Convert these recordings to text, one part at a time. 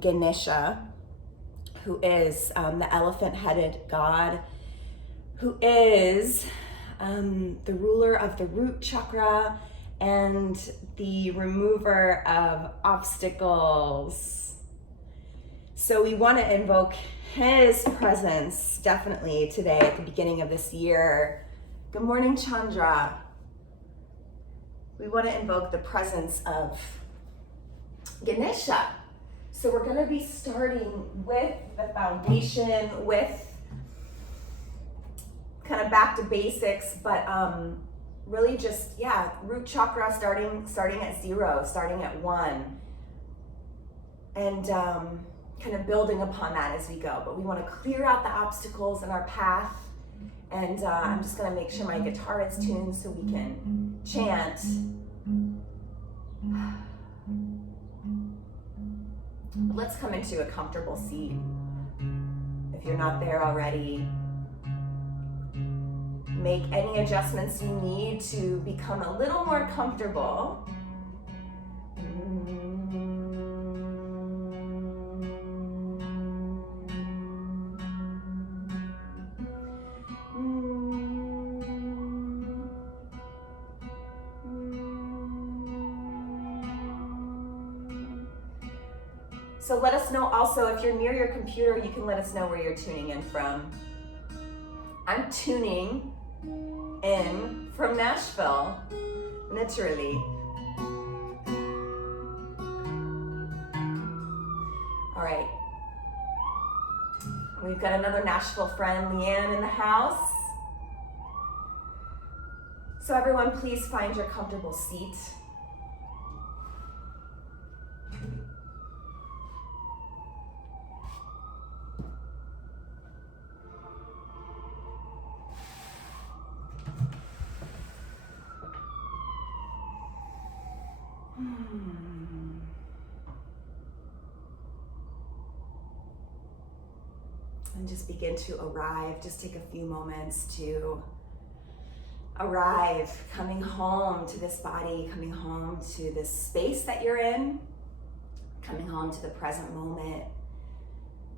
Ganesha, who is the elephant-headed god, who is the ruler of the root chakra and the remover of obstacles. So we want to invoke his presence definitely today at the beginning of this year. Good morning, Chandra. We want to invoke the presence of Ganesha. So we're going to be starting with the foundation, with kind of back to basics, but really just, root chakra starting at 0, starting at 1, and kind of building upon that as we go. But we want to clear out the obstacles in our path, and I'm just going to make sure my guitar is tuned so we can chant. Let's come into a comfortable seat. If you're not there already, make any adjustments you need to become a little more comfortable. So let us know also, if you're near your computer, you can let us know where you're tuning in from. I'm tuning in from Nashville, literally. All right. We've got another Nashville friend, Leanne, in the house. So everyone, please find your comfortable seat. And just begin to arrive. Just take a few moments to arrive, coming home to this body, coming home to this space that you're in, coming home to the present moment,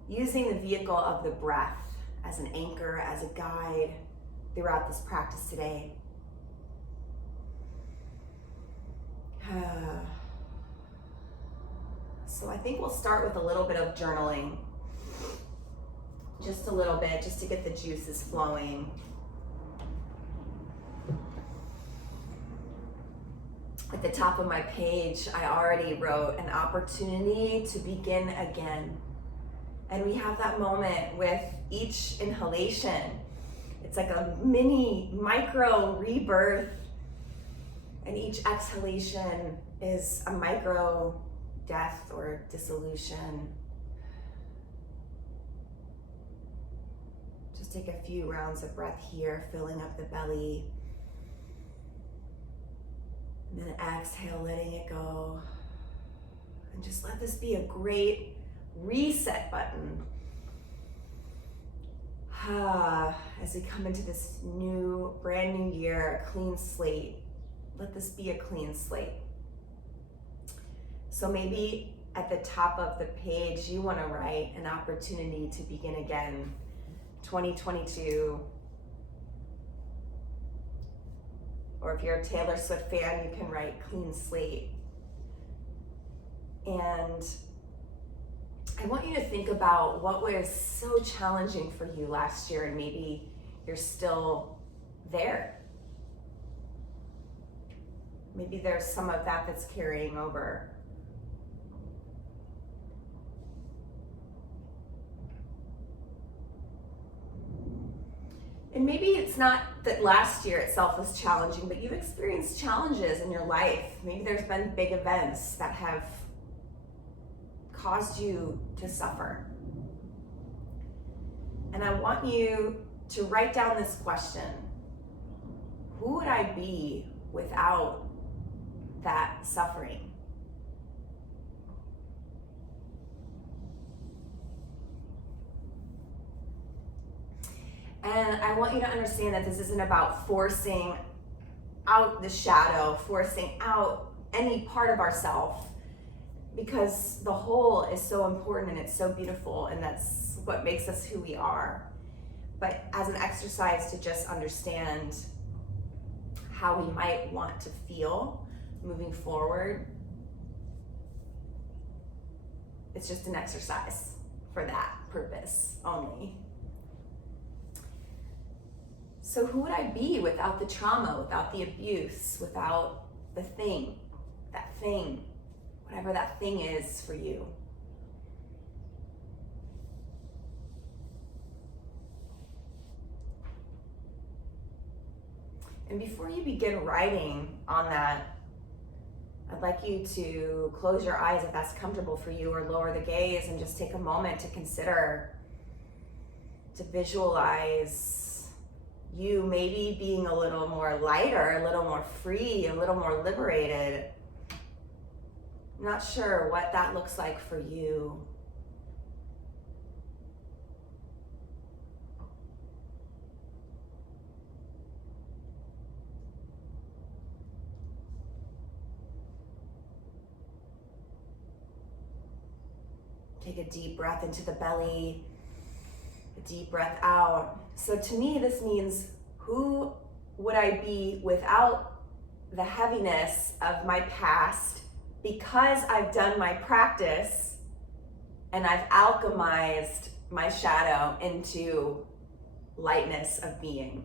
using the vehicle of the breath as an anchor, as a guide throughout this practice today. So I think we'll start with a little bit of journaling. Just a little bit, just to get the juices flowing. At the top of my page, I already wrote an opportunity to begin again. And we have that moment with each inhalation. It's like a micro rebirth. And each exhalation is a micro death or dissolution. Just take a few rounds of breath here, filling up the belly. And then exhale, letting it go. And just let this be a great reset button. As we come into this brand new year, a clean slate. Let this be a clean slate. So maybe at the top of the page, you want to write an opportunity to begin again, 2022. Or if you're a Taylor Swift fan, you can write clean slate. And I want you to think about what was so challenging for you last year, and maybe you're still there. Maybe there's some of that that's carrying over. And maybe it's not that last year itself was challenging, but you've experienced challenges in your life. Maybe there's been big events that have caused you to suffer. And I want you to write down this question: who would I be without that suffering? And I want you to understand that this isn't about forcing out the shadow, forcing out any part of ourselves. because the whole is so important and it's so beautiful, and that's what makes us who we are. But as an exercise to just understand how we might want to feel moving forward, it's just an exercise for that purpose only. So who would I be without the trauma, without the abuse, without the thing, that thing, whatever that thing is for you? And before you begin writing on that, I'd like you to close your eyes if that's comfortable for you, or lower the gaze and just take a moment to consider, to visualize you maybe being a little more lighter, a little more free, a little more liberated. I'm not sure what that looks like for you. Take a deep breath into the belly, a deep breath out. So to me, this means, who would I be without the heaviness of my past, because I've done my practice and I've alchemized my shadow into lightness of being.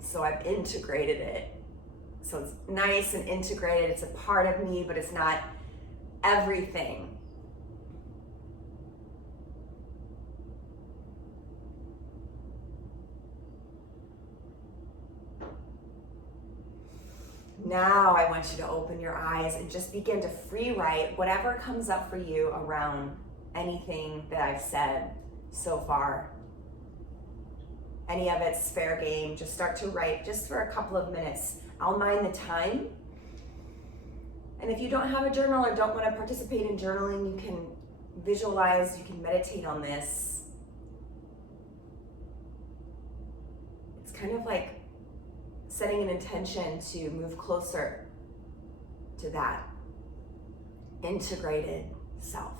So I've integrated it. So it's nice and integrated. It's a part of me, but it's not everything. Now I want you to open your eyes and just begin to free write whatever comes up for you around anything that I've said so far. Any of it's fair game. Just start to write just for a couple of minutes. I'll mind the time. And if you don't have a journal or don't want to participate in journaling, you can visualize, you can meditate on this. It's kind of like setting an intention to move closer to that integrated self.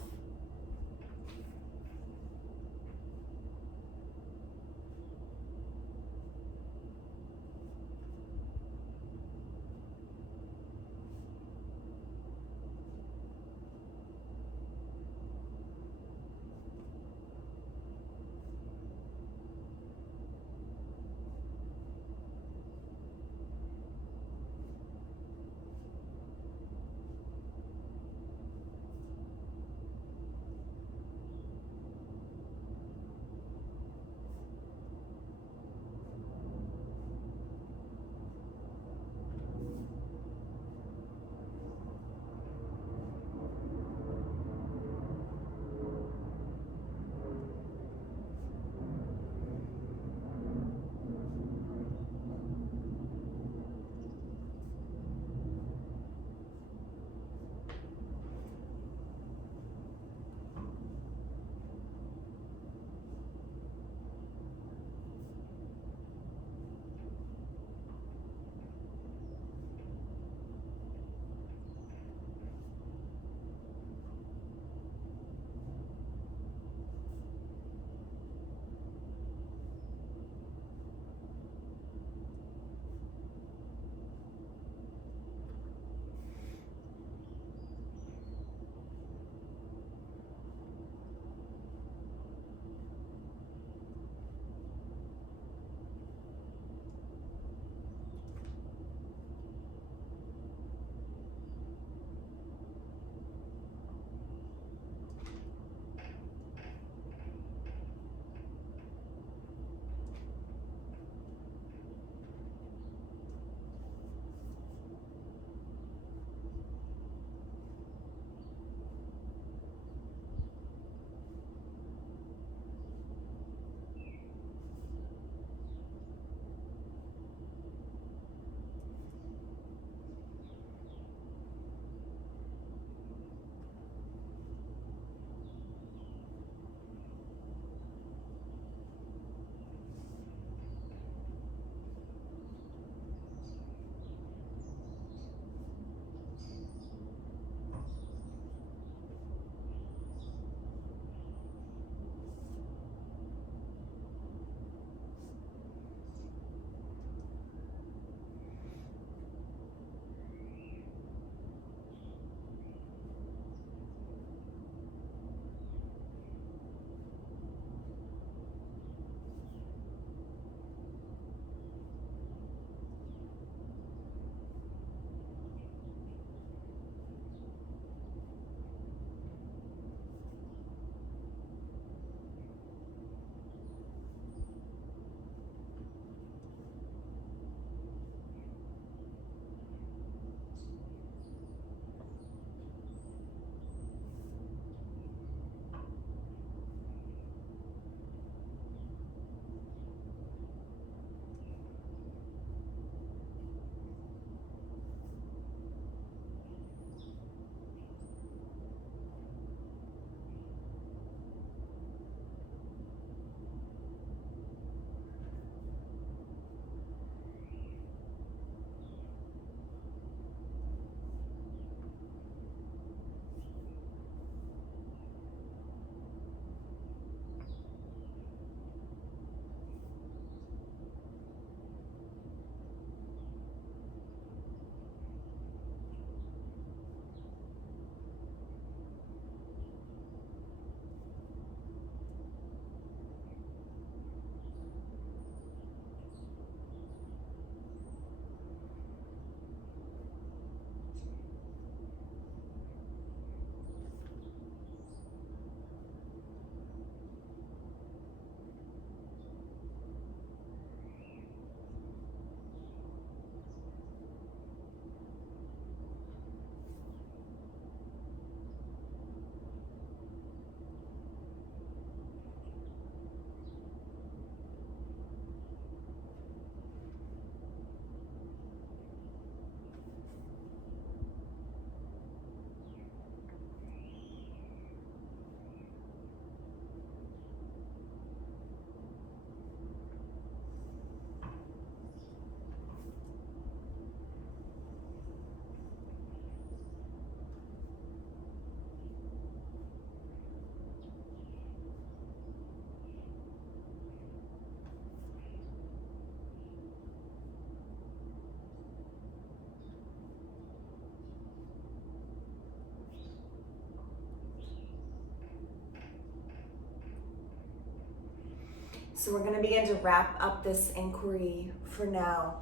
So we're going to begin to wrap up this inquiry for now.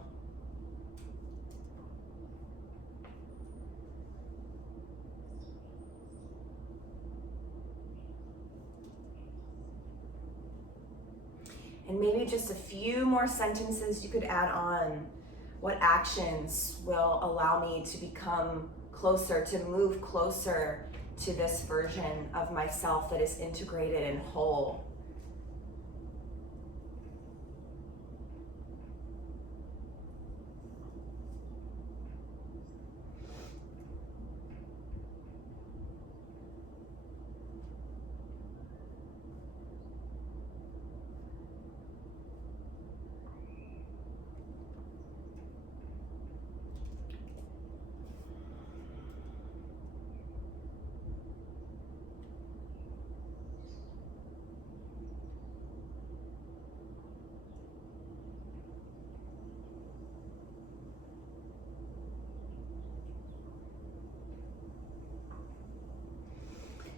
And maybe just a few more sentences you could add on. What actions will allow me to become closer, to move closer to this version of myself that is integrated and whole?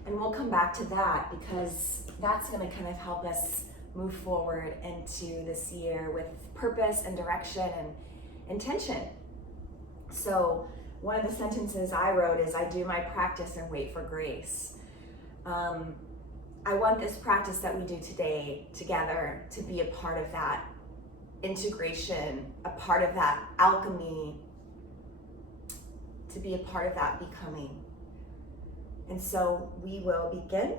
And we'll come back to that because that's going to kind of help us move forward into this year with purpose and direction and intention. So one of the sentences I wrote is, I do my practice and wait for grace. I want this practice that we do today together to be a part of that integration, a part of that alchemy, to be a part of that becoming. And so we will begin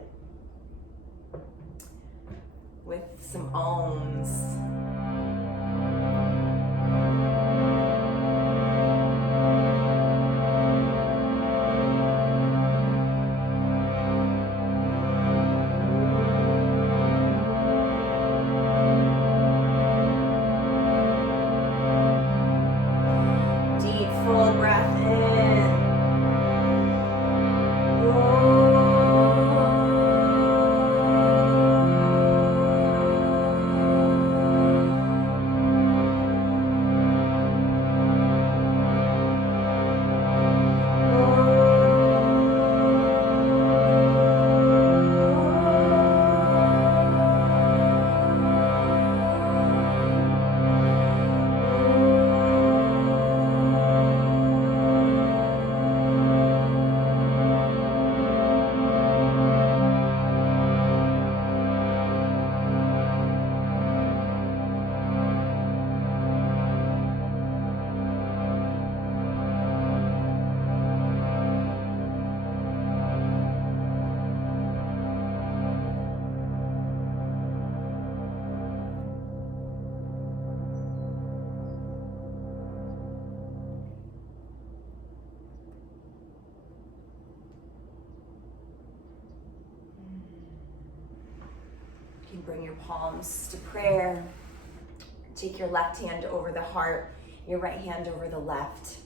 with some ohms. Deep, full breath in. You can bring your palms to prayer. Take your left hand over the heart, your right hand over the left.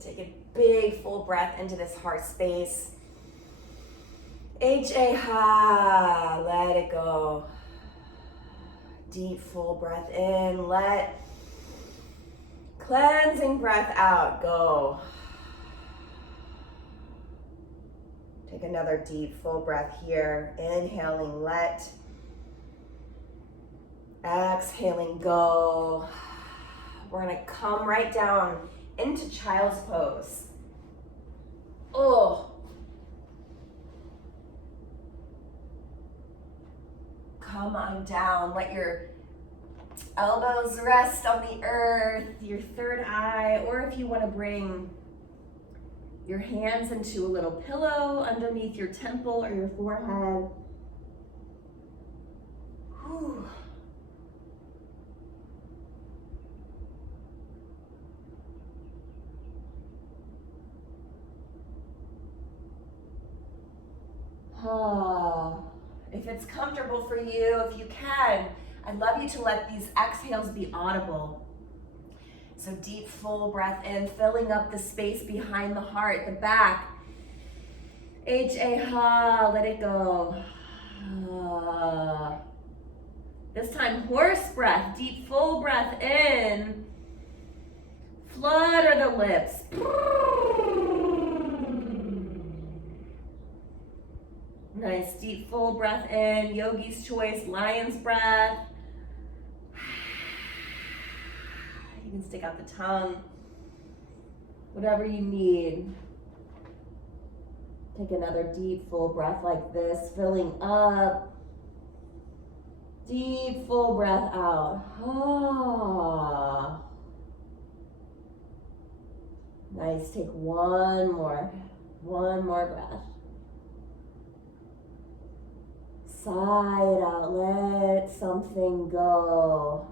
Take a big full breath into this heart space. Ha, let it go. Deep full breath in, let cleansing breath out, go. Take another deep full breath here, inhaling, let. Exhaling, go. We're gonna come right down into child's pose. Oh. Come on down, let your elbows rest on the earth, your third eye, or if you want to bring your hands into a little pillow underneath your temple or your forehead. Whew. If it's comfortable for you, if you can, I'd love you to let these exhales be audible. So deep, full breath in, filling up the space behind the heart, the back. Ha, let it go. This time, horse breath, deep, full breath in. Flutter the lips. Nice, deep, full breath in. Yogi's choice, lion's breath. You can stick out the tongue. Whatever you need. Take another deep, full breath like this, filling up. Deep, full breath out. Ah. Nice, take one more breath. Sigh it out, let something go.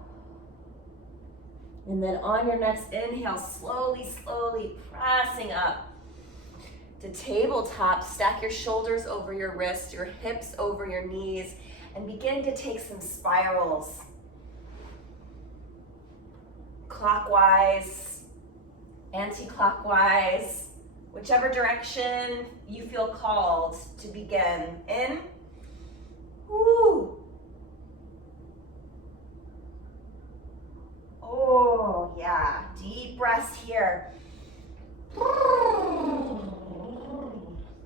And then on your next inhale, slowly pressing up to tabletop. Stack your shoulders over your wrists, your hips over your knees, and begin to take some spirals. Clockwise, anti-clockwise, whichever direction you feel called to begin. In. Woo. Oh, yeah. Deep breaths here.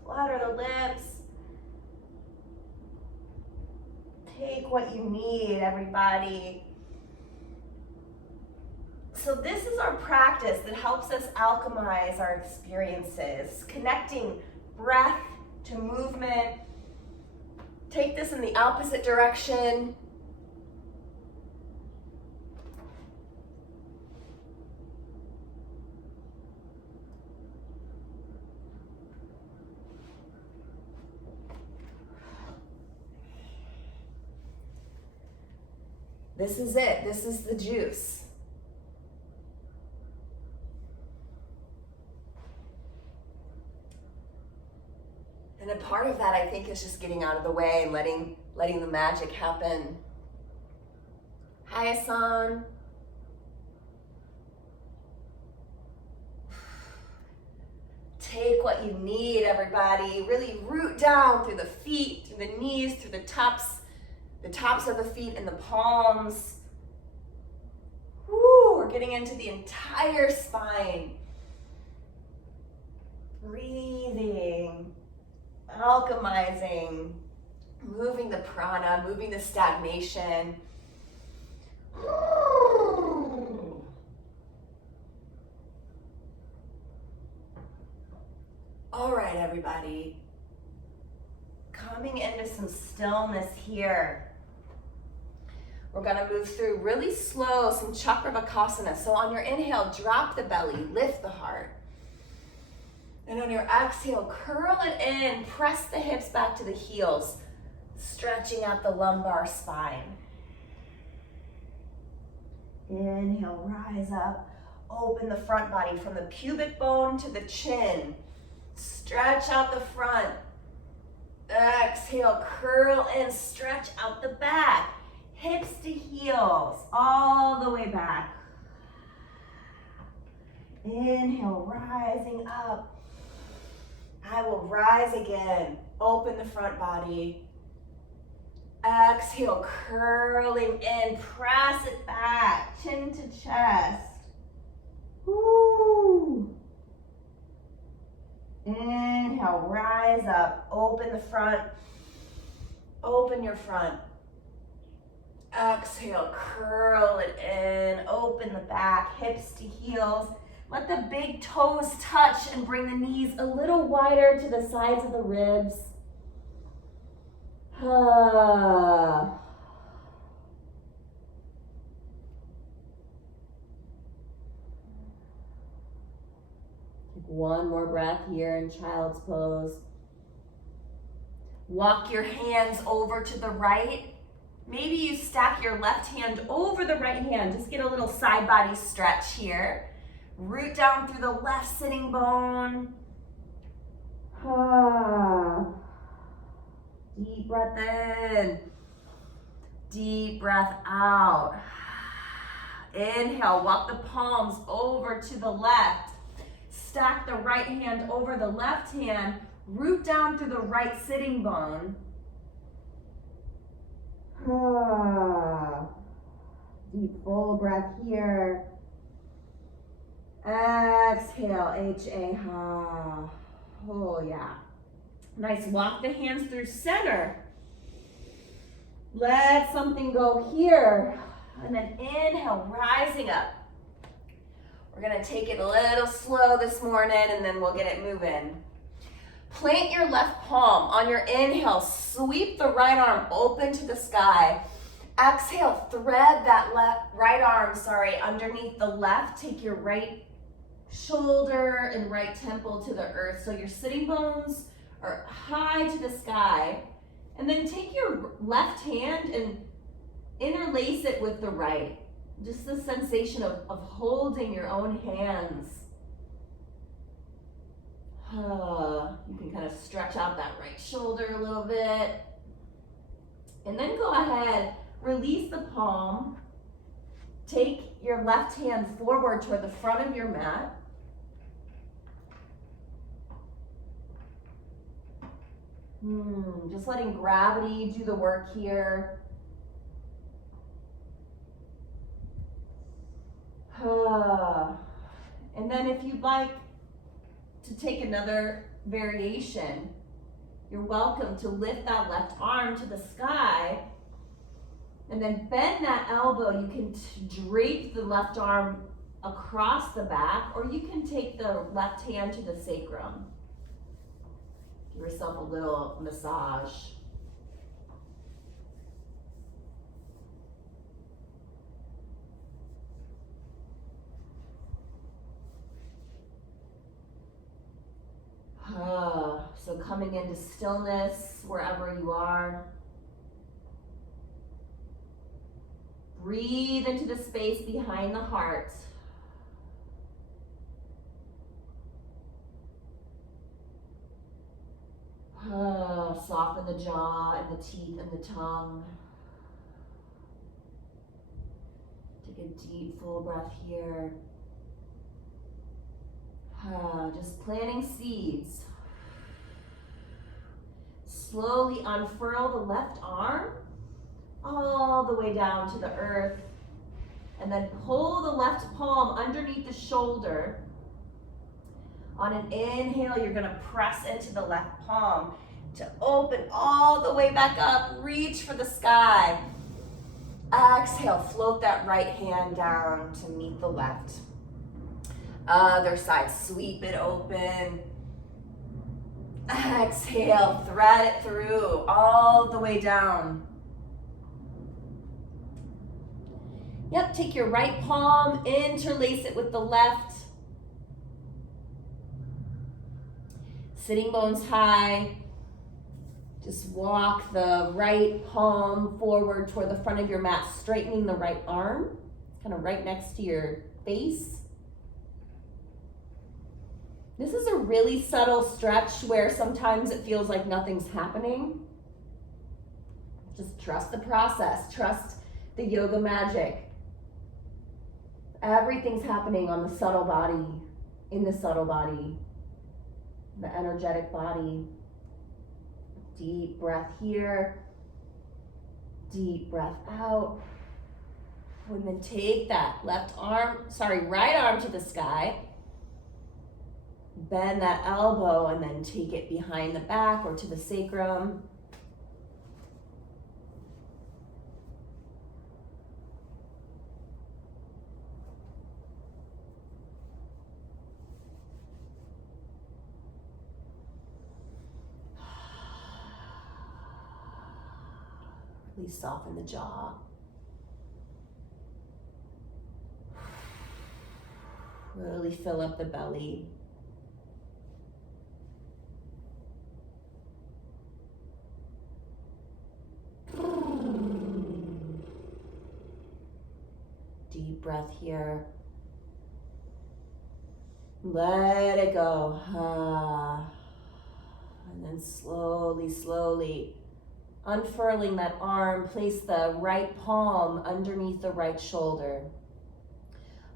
Flutter the lips. Take what you need, everybody. So this is our practice that helps us alchemize our experiences, connecting breath to movement. Take this in the opposite direction. This is it. This is the juice. And a part of that, I think, is just getting out of the way and letting the magic happen. Hi, Asan. Take what you need, everybody. Really root down through the feet, through the knees, through the tops of the feet and the palms. Woo, we're getting into the entire spine. Breathing, alchemizing, moving the prana, moving the stagnation. All right, everybody. Coming into some stillness here. We're gonna move through really slow, some Chakravakasana. So on your inhale, drop the belly, lift the heart. And on your exhale, curl it in, press the hips back to the heels, stretching out the lumbar spine. Inhale, rise up, open the front body from the pubic bone to the chin. Stretch out the front. Exhale, curl in, stretch out the back. Hips to heels, all the way back. Inhale, rising up. I will rise again. Open the front body. Exhale, curling in, press it back, chin to chest. Woo. Inhale, rise up, open the front, open your front. Exhale, curl it in, open the back, hips to heels. Let the big toes touch and bring the knees a little wider to the sides of the ribs. Take one more breath here in child's pose. Walk your hands over to the right. Maybe you stack your left hand over the right hand. Just get a little side body stretch here. Root down through the left sitting bone. Deep breath in. Deep breath out. Inhale, walk the palms over to the left. Stack the right hand over the left hand. Root down through the right sitting bone. Deep full breath here. Exhale, H-A-Ha. Oh, yeah. Nice. Walk the hands through center. Let something go here. And then inhale, rising up. We're going to take it a little slow this morning, and then we'll get it moving. Plant your left palm. On your inhale, sweep the right arm open to the sky. Exhale, thread that right arm, underneath the left. Take your right shoulder and right temple to the earth. So your sitting bones are high to the sky. And then take your left hand and interlace it with the right. Just the sensation of holding your own hands. You can kind of stretch out that right shoulder a little bit. And then go ahead, release the palm. Take your left hand forward toward the front of your mat. Just letting gravity do the work here. And then if you'd like to take another variation, you're welcome to lift that left arm to the sky and then bend that elbow. You can drape the left arm across the back, or you can take the left hand to the sacrum. Give yourself a little massage. So coming into stillness wherever you are. Breathe into the space behind the heart. Soften the jaw and the teeth and the tongue. Take a deep, full breath here. Just planting seeds. Slowly unfurl the left arm all the way down to the earth. And then pull the left palm underneath the shoulder. On an inhale, you're going to press into the left palm to open all the way back up. Reach for the sky. Exhale, float that right hand down to meet the left. Other side, sweep it open. Exhale, thread it through all the way down. Yep, take your right palm, interlace it with the left. Sitting bones high. Just walk the right palm forward toward the front of your mat, straightening the right arm, kind of right next to your face. This is a really subtle stretch where sometimes it feels like nothing's happening. Just trust the process, trust the yoga magic. Everything's happening on the subtle body, in the subtle body, the energetic body. Deep breath here, deep breath out. And then take that right arm to the sky. Bend that elbow and then take it behind the back or to the sacrum. Really soften the jaw. Really fill up the belly. Deep breath here. Let it go. And then slowly unfurling that arm, place the right palm underneath the right shoulder.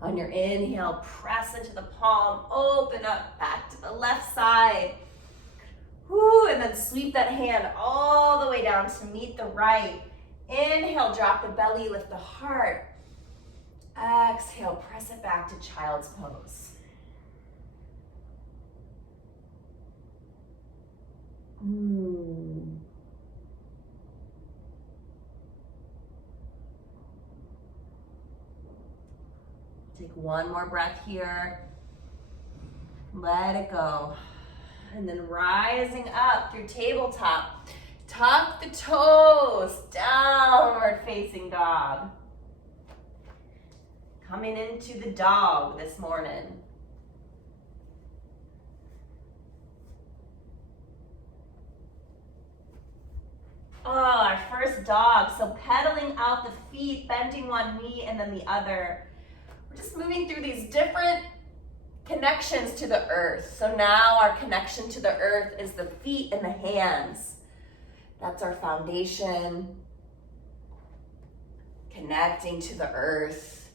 On your inhale, press into the palm, open up back to the left side. Woo, and then sweep that hand all the way down to meet the right. Inhale, drop the belly, lift the heart. Exhale, press it back to child's pose. Take one more breath here. Let it go. And then rising up through tabletop. Tuck the toes, downward facing dog. Coming into the dog this morning. Oh, our first dog. So pedaling out the feet, bending one knee and then the other. We're just moving through these different connections to the earth. So now our connection to the earth is the feet and the hands. That's our foundation. Connecting to the earth.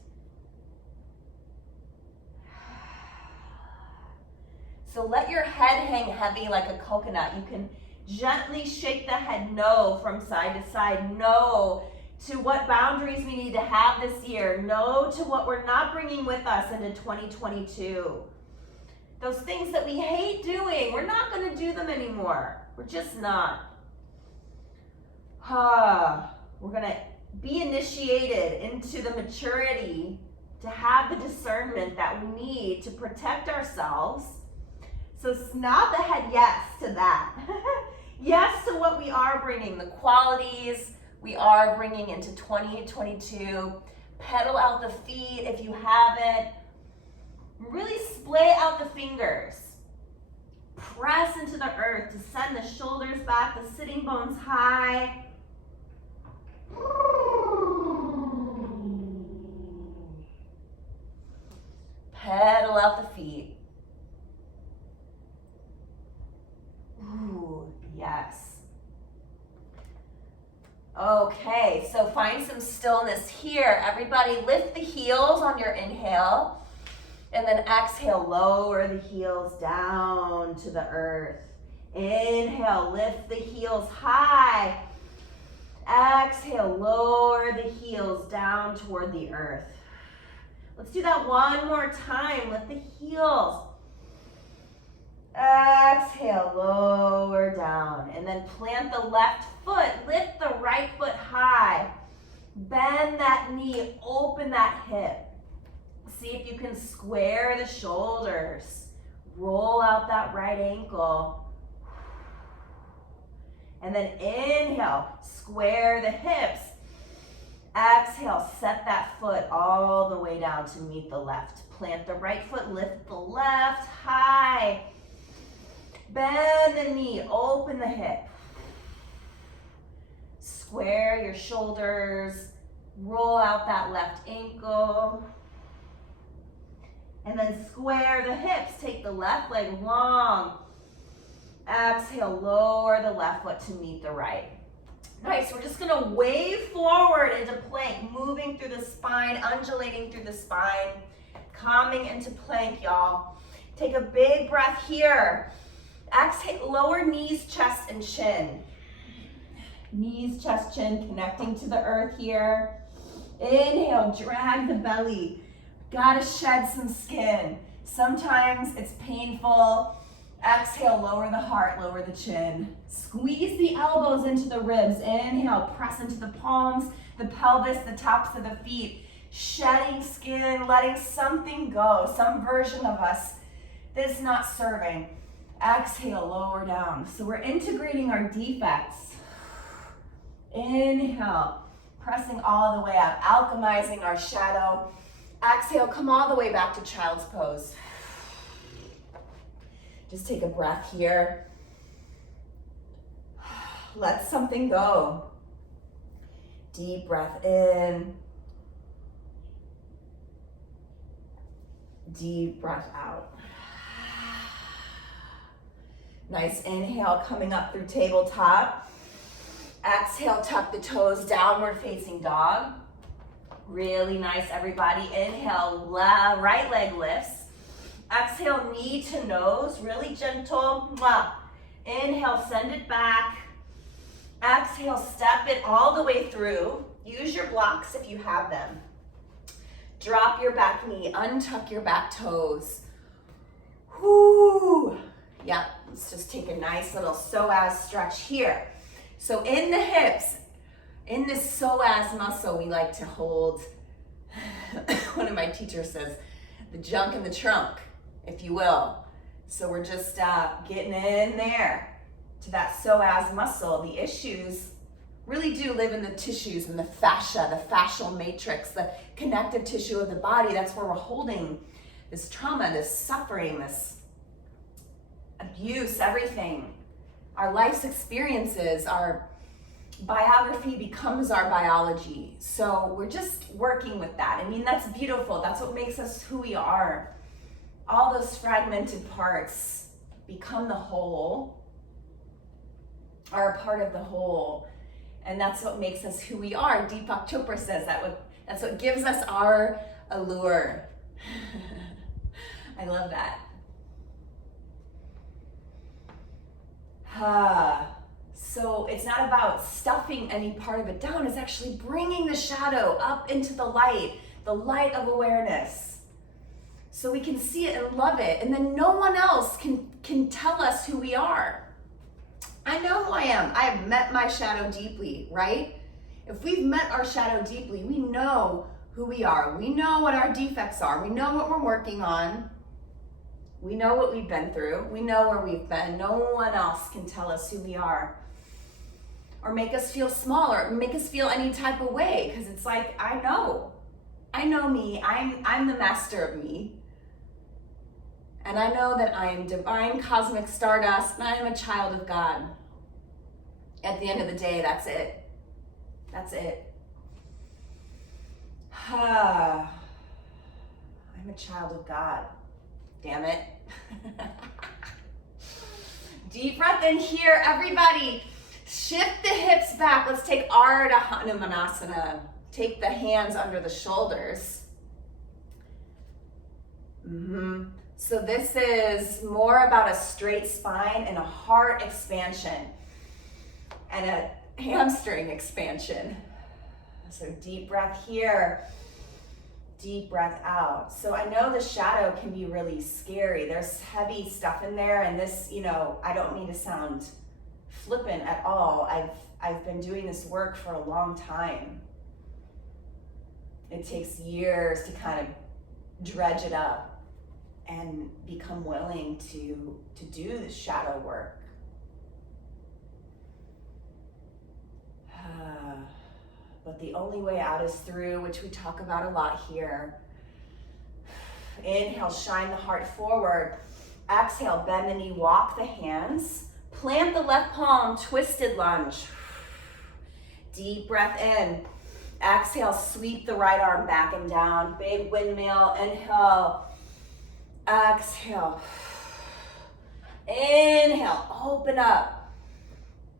So let your head hang heavy like a coconut. You can gently shake the head no from side to side. No to what boundaries we need to have this year. No to what we're not bringing with us into 2022. Those things that we hate doing, we're not going to do them anymore. We're just not. We're going to be initiated into the maturity to have the discernment that we need to protect ourselves. So nod the head yes to that. Yes to what we are bringing, the qualities we are bringing into 2022. Pedal out the feet if you haven't. Really splay out the fingers. Press into the earth to send the shoulders back, the sitting bones high. Pedal out the feet. Ooh, yes. Okay, so find some stillness here. Everybody lift the heels on your inhale. And then exhale, lower the heels down to the earth. Inhale, lift the heels high. Exhale, lower the heels down toward the earth. Let's do that one more time. Lift the heels. Exhale, lower down. And then plant the left foot. Lift the right foot high. Bend that knee, open that hip. See if you can square the shoulders. Roll out that right ankle. And then inhale, square the hips. Exhale, set that foot all the way down to meet the left. Plant the right foot, lift the left high. Bend the knee, open the hip. Square your shoulders. Roll out that left ankle. And then square the hips. Take the left leg long. Exhale, lower the left foot to meet the right. Nice, we're just gonna wave forward into plank, moving through the spine, undulating through the spine, coming into plank, y'all. Take a big breath here. Exhale, lower knees, chest, and chin. Knees, chest, chin, connecting to the earth here. Inhale, drag the belly. Gotta shed some skin. Sometimes it's painful. Exhale, lower the heart, lower the chin. Squeeze the elbows into the ribs. Inhale, press into the palms, the pelvis, the tops of the feet. Shedding skin, letting something go, some version of us that's not serving. Exhale, lower down. So we're integrating our defects. Inhale, pressing all the way up, alchemizing our shadow. Exhale, come all the way back to child's pose. Just take a breath here. Let something go. Deep breath in. Deep breath out. Nice inhale coming up through tabletop. Exhale, tuck the toes, downward facing dog. Really nice, everybody. Inhale, right leg lifts. Exhale, knee to nose, really gentle. Inhale, send it back. Exhale, step it all the way through. Use your blocks if you have them. Drop your back knee, untuck your back toes. Whoo. Yep, let's just take a nice little psoas stretch here. So in the hips, in this psoas muscle, we like to hold, one of my teachers says, the junk in the trunk, if you will. So we're just getting in there to that psoas muscle. The issues really do live in the tissues and the fascia, the fascial matrix, the connective tissue of the body. That's where we're holding this trauma, this suffering, this abuse, everything. Our life's experiences, our biography becomes our biology. So we're just working with that. I mean, that's beautiful. That's what makes us who we are. All those fragmented parts become the whole, are a part of the whole. And that's what makes us who we are. Deepak Chopra says that's what gives us our allure. I love that. So it's not about stuffing any part of it down. It's actually bringing the shadow up into the light of awareness. So we can see it and love it. And then no one else can tell us who we are. I know who I am. I have met my shadow deeply, right? If we've met our shadow deeply, we know who we are. We know what our defects are. We know what we're working on. We know what we've been through. We know where we've been. No one else can tell us who we are or make us feel small or make us feel any type of way, because it's like, I know me. I'm the master of me. And I know that I am divine cosmic stardust and I am a child of God. At the end of the day, that's it. That's it. I'm a child of God. Damn it. Deep breath in here, everybody. Shift the hips back. Let's take Ardha Hanumanasana. Take the hands under the shoulders. So this is more about a straight spine and a heart expansion and a hamstring expansion. So deep breath here, deep breath out. So I know the shadow can be really scary. There's heavy stuff in there, and this, I don't mean to sound flippant at all. I've been doing this work for a long time. It takes years to kind of dredge it up and become willing to do the shadow work. But the only way out is through, which we talk about a lot here. Inhale, shine the heart forward. Exhale, bend the knee, walk the hands. Plant the left palm, twisted lunge. Deep breath in. Exhale, sweep the right arm back and down. Big windmill, inhale. Exhale. Inhale, open up.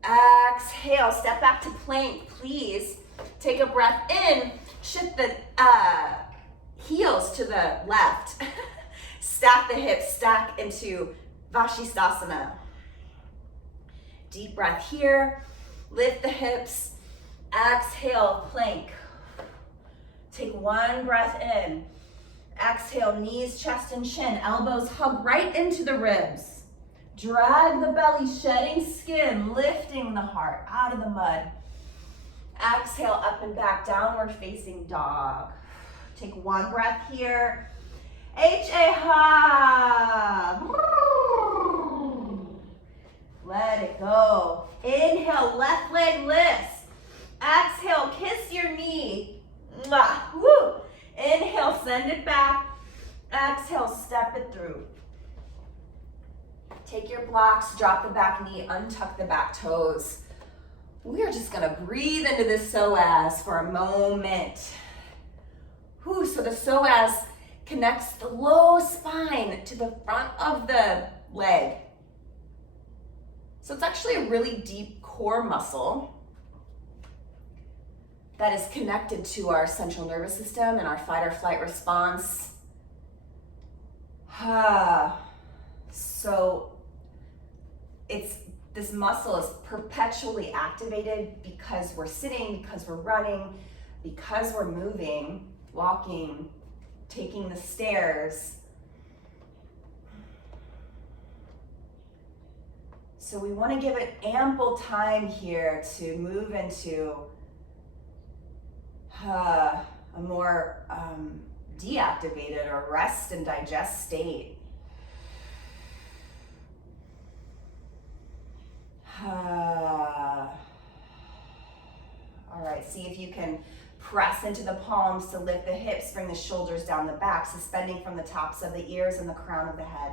Exhale, step back to plank, please. Take a breath in, shift the heels to the left. Stack the hips, stack into Vashisthasana. Deep breath here, lift the hips. Exhale, plank. Take one breath in. Exhale, knees, chest, and chin. Elbows hug right into the ribs. Drag the belly, shedding skin, lifting the heart out of the mud. Exhale, up and back, downward facing dog. Take one breath here. Ha. Let it go. Inhale, left leg lifts. Exhale, kiss your knee. Woo. Inhale, send it back. Exhale, step it through. Take your blocks, drop the back knee, untuck the back toes. We are just gonna breathe into this psoas for a moment. Whew, so the psoas connects the low spine to the front of the leg. So it's actually a really deep core muscle that is connected to our central nervous system and our fight or flight response. So this muscle is perpetually activated because we're sitting, because we're running, because we're moving, walking, taking the stairs. So we want to give it ample time here to move into a more deactivated or rest and digest state. All right, see if you can press into the palms to lift the hips, bring the shoulders down the back, suspending from the tops of the ears and the crown of the head.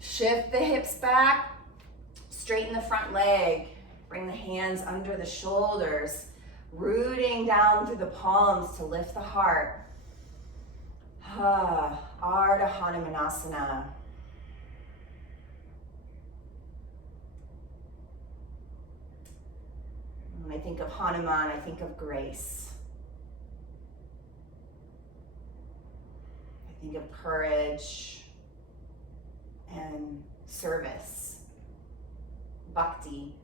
Shift the hips back, straighten the front leg, bring the hands under the shoulders, rooting down through the palms to lift the heart. Ardha Hanumanasana. When I think of Hanuman, I think of grace. I think of courage and service, bhakti.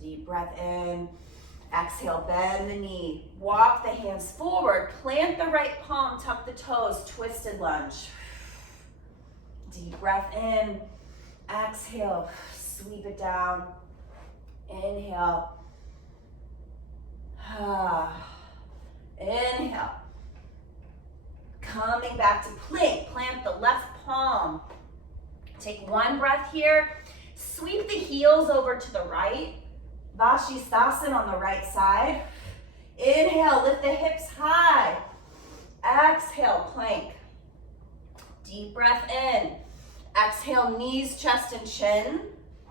Deep breath in. Exhale, bend the knee. Walk the hands forward. Plant the right palm, tuck the toes, twisted lunge. Deep breath in. Exhale, sweep it down. Inhale. Inhale. Coming back to plank. Plant the left palm. Take one breath here. Sweep the heels over to the right. Vashisthasana on the right side. Inhale, lift the hips high. Exhale, plank. Deep breath in. Exhale, knees, chest, and chin.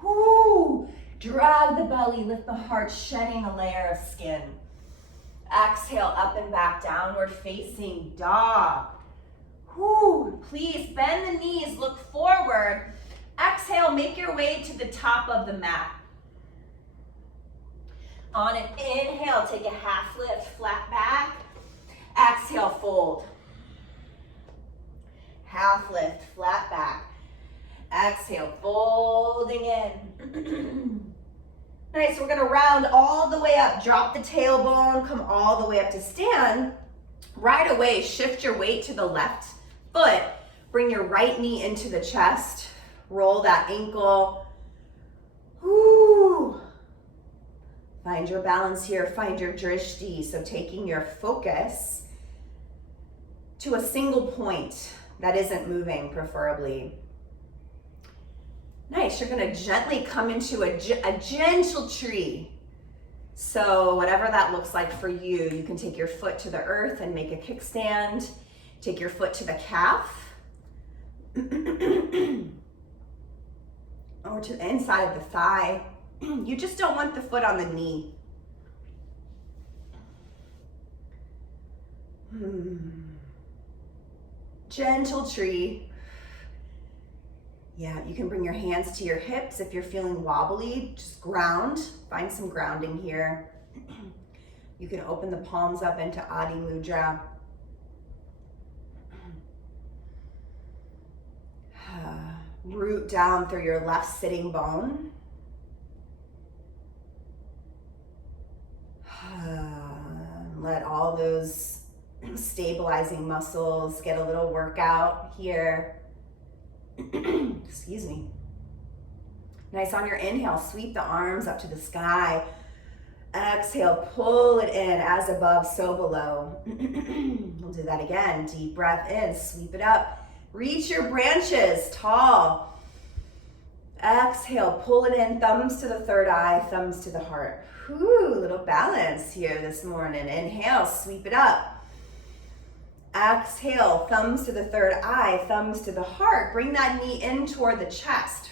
Woo! Drag the belly, lift the heart, shedding a layer of skin. Exhale, up and back, downward facing dog. Woo! Please bend the knees, look forward. Exhale, make your way to the top of the mat. On an inhale, take a half lift, flat back. Exhale, fold. Half lift, flat back. Exhale, folding in. Nice, we're gonna round all the way up. Drop the tailbone, come all the way up to stand. Right away, shift your weight to the left foot. Bring your right knee into the chest. Roll that ankle. Woo. Find your balance here, find your drishti. So taking your focus to a single point that isn't moving, preferably. Nice, you're gonna gently come into a gentle tree. So whatever that looks like for you, you can take your foot to the earth and make a kickstand. Take your foot to the calf. Or to the inside of the thigh. You just don't want the foot on the knee. Gentle tree. Yeah, you can bring your hands to your hips. If you're feeling wobbly, just ground. Find some grounding here. You can open the palms up into Adi Mudra. Root down through your left sitting bone. Let all those stabilizing muscles get a little workout here. Excuse me. Nice, on your inhale, sweep the arms up to the sky. Exhale, pull it in, as above, so below. We'll do that again. Deep breath in, sweep it up. Reach your branches, tall. Exhale, pull it in, thumbs to the third eye, thumbs to the heart. Whew, little balance here this morning. Inhale, sweep it up. Exhale, thumbs to the third eye, thumbs to the heart. Bring that knee in toward the chest.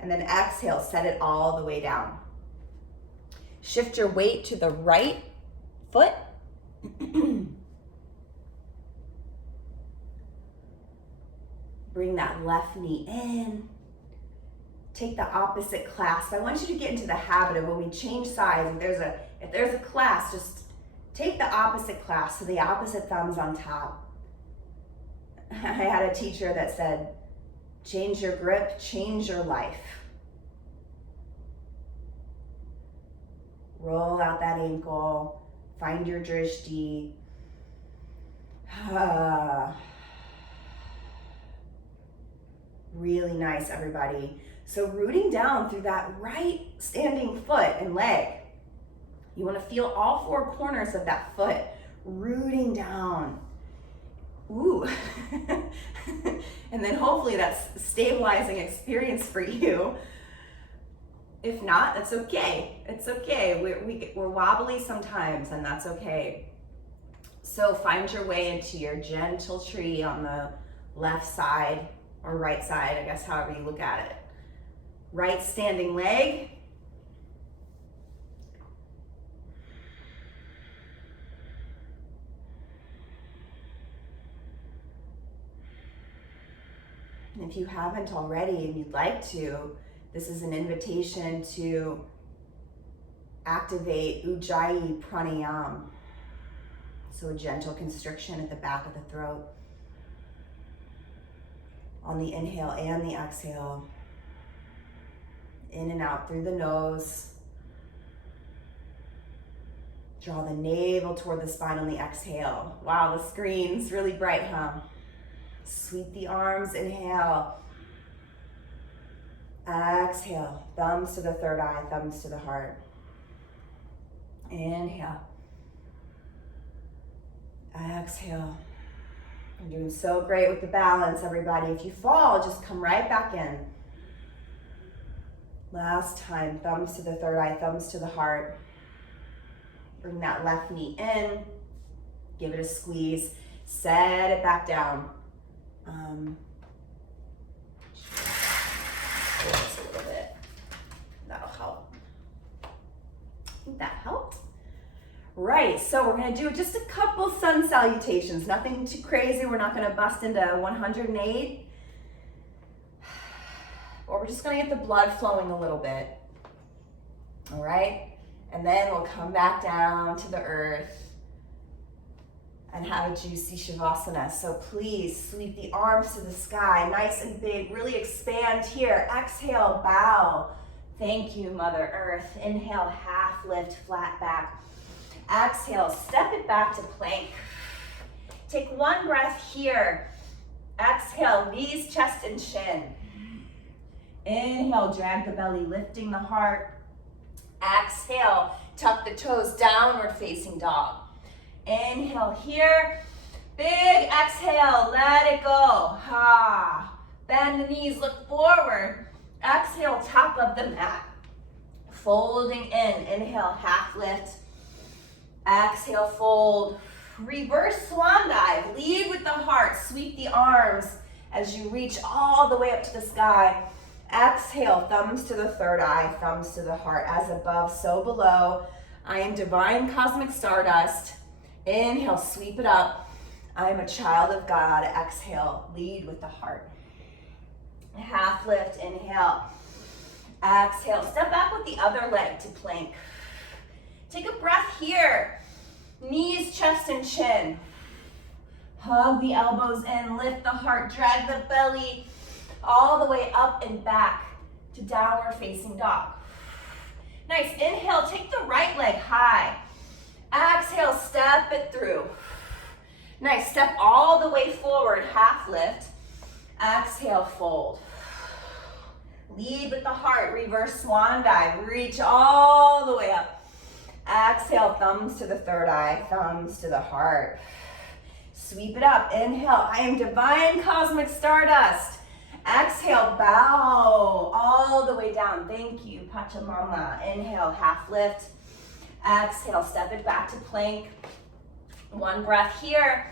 And then exhale, set it all the way down. Shift your weight to the right foot. Bring that left knee in. Take the opposite clasp. I want you to get into the habit of when we change sides, if there's a clasp, just take the opposite clasp, so the opposite thumb's on top. I had a teacher that said, change your grip, change your life. Roll out that ankle. Find your drishti. Really nice, everybody. So rooting down through that right standing foot and leg. You want to feel all four corners of that foot rooting down. Ooh. And then hopefully that's a stabilizing experience for you. If not, that's okay. It's okay. We're wobbly sometimes, and that's okay. So find your way into your gentle tree on the left side or right side, I guess, however you look at it. Right standing leg. And if you haven't already and you'd like to, this is an invitation to activate Ujjayi Pranayama. So a gentle constriction at the back of the throat. On the inhale and the exhale. In and out through the nose. Draw the navel toward the spine on the exhale. Wow, the screen's really bright, huh? Sweep the arms, inhale. Exhale, thumbs to the third eye, thumbs to the heart. Inhale. Exhale. You're doing so great with the balance, everybody. If you fall, just come right back in. Last time, thumbs to the third eye, thumbs to the heart. Bring that left knee in. Give it a squeeze. Set it back down. Just a little bit. That'll help. I think that helped. Right, so we're gonna do just a couple sun salutations. Nothing too crazy. We're not gonna bust into 108. Or we're just gonna get the blood flowing a little bit. All right, and then we'll come back down to the earth and have a juicy Shavasana. So please sweep the arms to the sky, nice and big, really expand here. Exhale, bow. Thank you, Mother Earth. Inhale, half lift, flat back. Exhale, step it back to plank. Take one breath here. Exhale, knees, chest, and chin. Inhale, drag the belly, lifting the heart. Exhale, tuck the toes, downward facing dog. Inhale here, big exhale, let it go. Ha. Bend the knees, look forward. Exhale, top of the mat. Folding in, inhale, half lift. Exhale, fold. Reverse swan dive, lead with the heart, sweep the arms as you reach all the way up to the sky. Exhale, thumbs to the third eye, thumbs to the heart. As above, so below. I am divine cosmic stardust. Inhale, sweep it up. I am a child of God. Exhale, lead with the heart. Half lift, inhale. Exhale, step back with the other leg to plank. Take a breath here. Knees, chest, and chin. Hug the elbows in, lift the heart, drag the belly all the way up and back to downward facing dog. Nice, inhale, take the right leg high. Exhale, step it through. Nice, step all the way forward, half lift. Exhale, fold. Lead with the heart, reverse swan dive. Reach all the way up. Exhale, thumbs to the third eye, thumbs to the heart. Sweep it up, inhale, I am divine cosmic stardust. Exhale, bow all the way down. Thank you, Pachamama. Inhale, half lift. Exhale, step it back to plank. One breath here.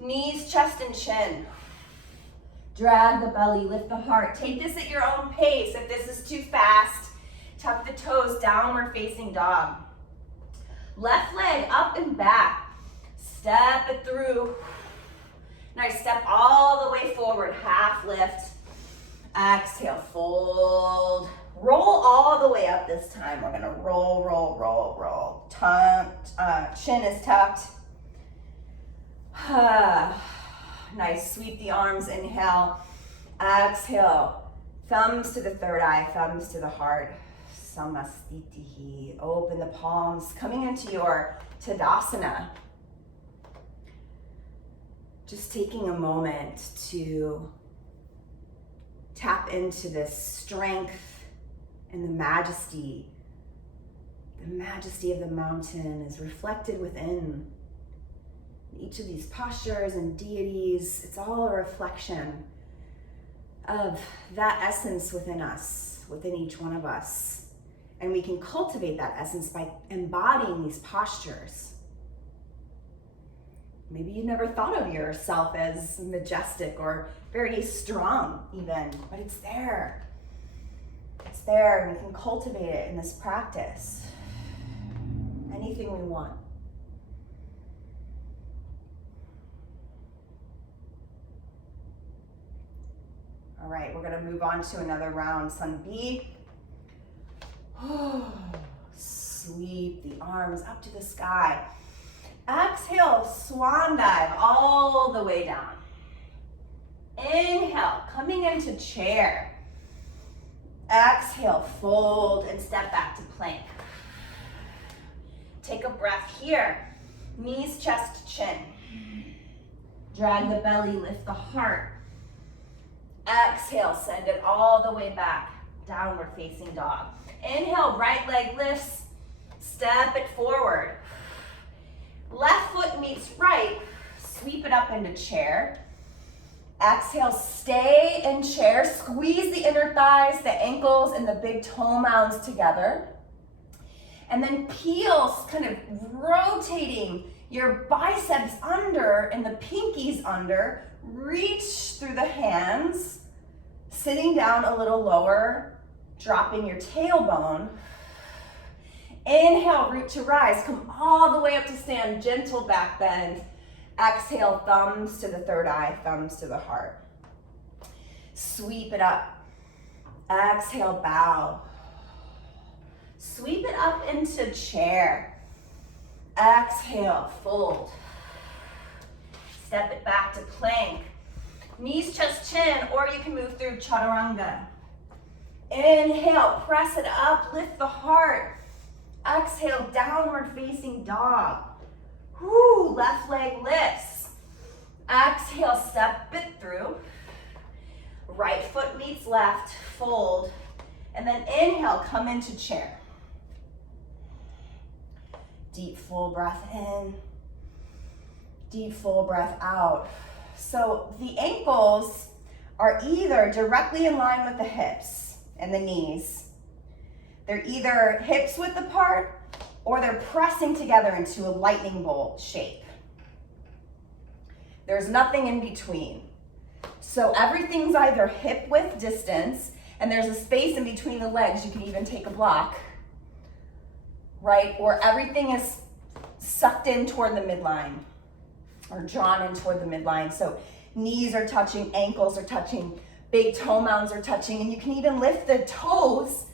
Knees, chest, and chin. Drag the belly, lift the heart. Take this at your own pace. If this is too fast, tuck the toes, downward facing dog. Left leg up and back. Step it through. Nice, step all the way forward, half lift. Exhale, fold. Roll all the way up this time. We're gonna roll, roll, roll, roll. Chin is tucked. Nice, sweep the arms, inhale. Exhale, thumbs to the third eye, thumbs to the heart. Samastitihi. Open the palms, coming into your Tadasana. Just taking a moment to tap into this strength and the majesty. The majesty of the mountain is reflected within each of these postures and deities. It's all a reflection of that essence within us, within each one of us. And we can cultivate that essence by embodying these postures. Maybe you never thought of yourself as majestic or very strong even, but it's there. It's there, and we can cultivate it in this practice. Anything we want. All right, we're gonna move on to another round, Sun B. Sweep the arms up to the sky. Exhale, swan dive all the way down. Inhale, coming into chair. Exhale, fold and step back to plank. Take a breath here. Knees, chest, chin. Drag the belly, lift the heart. Exhale, send it all the way back. Downward facing dog. Inhale, right leg lifts. Step it forward. Left foot meets right. Sweep it up into chair. Exhale, stay in chair. Squeeze the inner thighs, the ankles, and the big toe mounds together. And then peel, kind of rotating your biceps under and the pinkies under. Reach through the hands, sitting down a little lower, dropping your tailbone. Inhale, root to rise. Come all the way up to stand, gentle back bend. Exhale, thumbs to the third eye, thumbs to the heart. Sweep it up. Exhale, bow. Sweep it up into chair. Exhale, fold. Step it back to plank. Knees, chest, chin, or you can move through chaturanga. Inhale, press it up, lift the heart. Exhale, downward facing dog. Whoo, left leg lifts. Exhale, step it through. Right foot meets left, fold. And then inhale, come into chair. Deep, full breath in. Deep, full breath out. So the ankles are either directly in line with the hips and the knees. They're either hips width apart or they're pressing together into a lightning bolt shape. There's nothing in between. So everything's either hip width distance, and there's a space in between the legs. You can even take a block, right? Or everything is sucked in toward the midline or drawn in toward the midline. So knees are touching, ankles are touching, big toe mounds are touching, and you can even lift the toes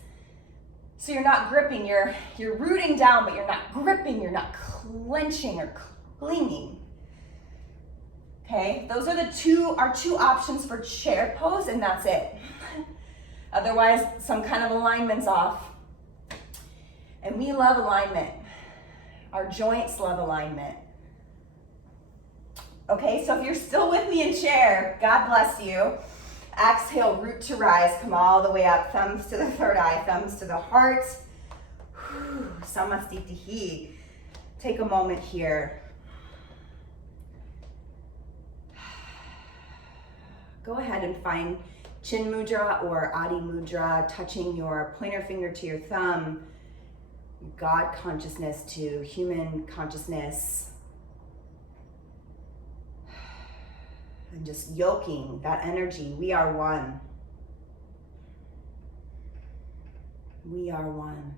so you're not gripping. You're rooting down, but you're not gripping, you're not clenching or clinging. Okay, those are our two options for chair pose, and that's it. Otherwise, some kind of alignment's off. And we love alignment. Our joints love alignment. Okay, so if you're still with me in chair, God bless you. Exhale, root to rise, come all the way up, thumbs to the third eye, thumbs to the heart. Samastitihi. Take a moment here. Go ahead and find Chin Mudra or Adi Mudra, touching your pointer finger to your thumb, God consciousness to human consciousness, and just yoking that energy. We are one. We are one.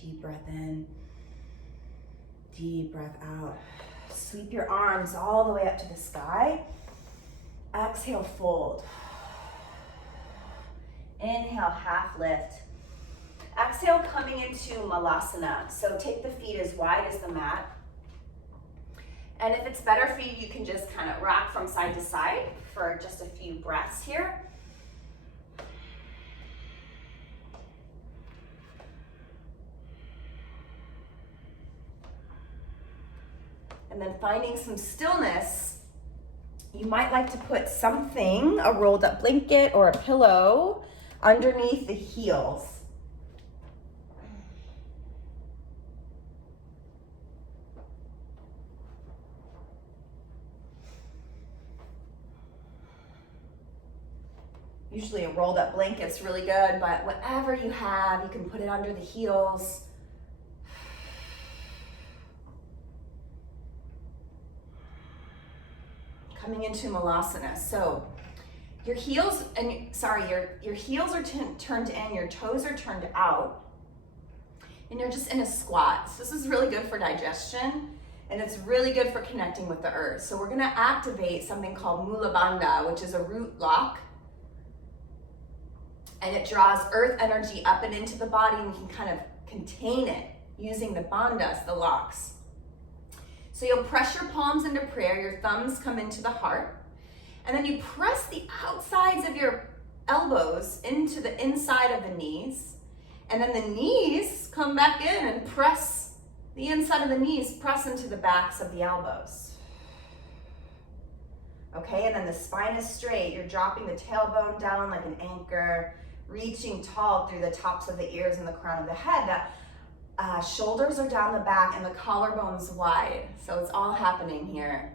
Deep breath in, deep breath out. Sweep your arms all the way up to the sky. Exhale, fold. Inhale, half lift. Exhale, coming into Malasana. So take the feet as wide as the mat. And if it's better for you, you can just kind of rock from side to side for just a few breaths here. And then finding some stillness, you might like to put something, a rolled up blanket or a pillow, underneath the heels. Usually a rolled up blanket's really good, but whatever you have, you can put it under the heels. Coming into Malasana. So your heels, your heels are turned in, your toes are turned out, and you're just in a squat. So this is really good for digestion, and it's really good for connecting with the earth. So we're gonna activate something called Mula Bandha, which is a root lock. And it draws earth energy up and into the body, and we can kind of contain it using the bandhas, the locks. So you'll press your palms into prayer, your thumbs come into the heart, and then you press the outsides of your elbows into the inside of the knees, and then the knees come back in and press, the inside of the knees press into the backs of the elbows. Okay, and then the spine is straight, you're dropping the tailbone down like an anchor, reaching tall through the tops of the ears and the crown of the head. The shoulders are down the back and the collarbone's wide. So it's all happening here.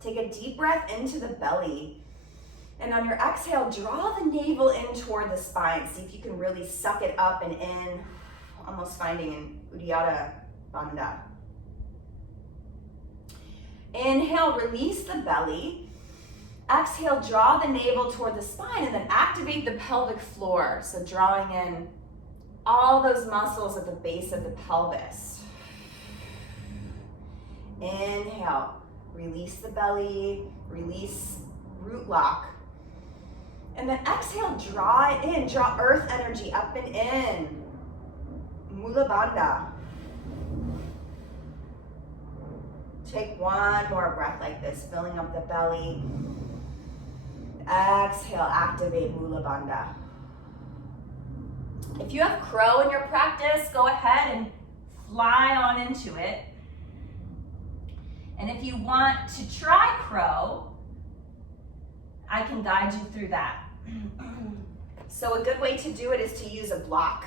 Take a deep breath into the belly. And on your exhale, draw the navel in toward the spine. See if you can really suck it up and in, almost finding an Uddiyana Bandha. Inhale, release the belly. Exhale, draw the navel toward the spine, and then activate the pelvic floor. So drawing in all those muscles at the base of the pelvis. Inhale, release the belly, release root lock. And then exhale, draw it in, draw earth energy up and in. Mula Bandha. Take one more breath like this, filling up the belly. Exhale, activate Mula Bandha. If you have crow in your practice, go ahead and fly on into it. And if you want to try crow, I can guide you through that. So a good way to do it is to use a block.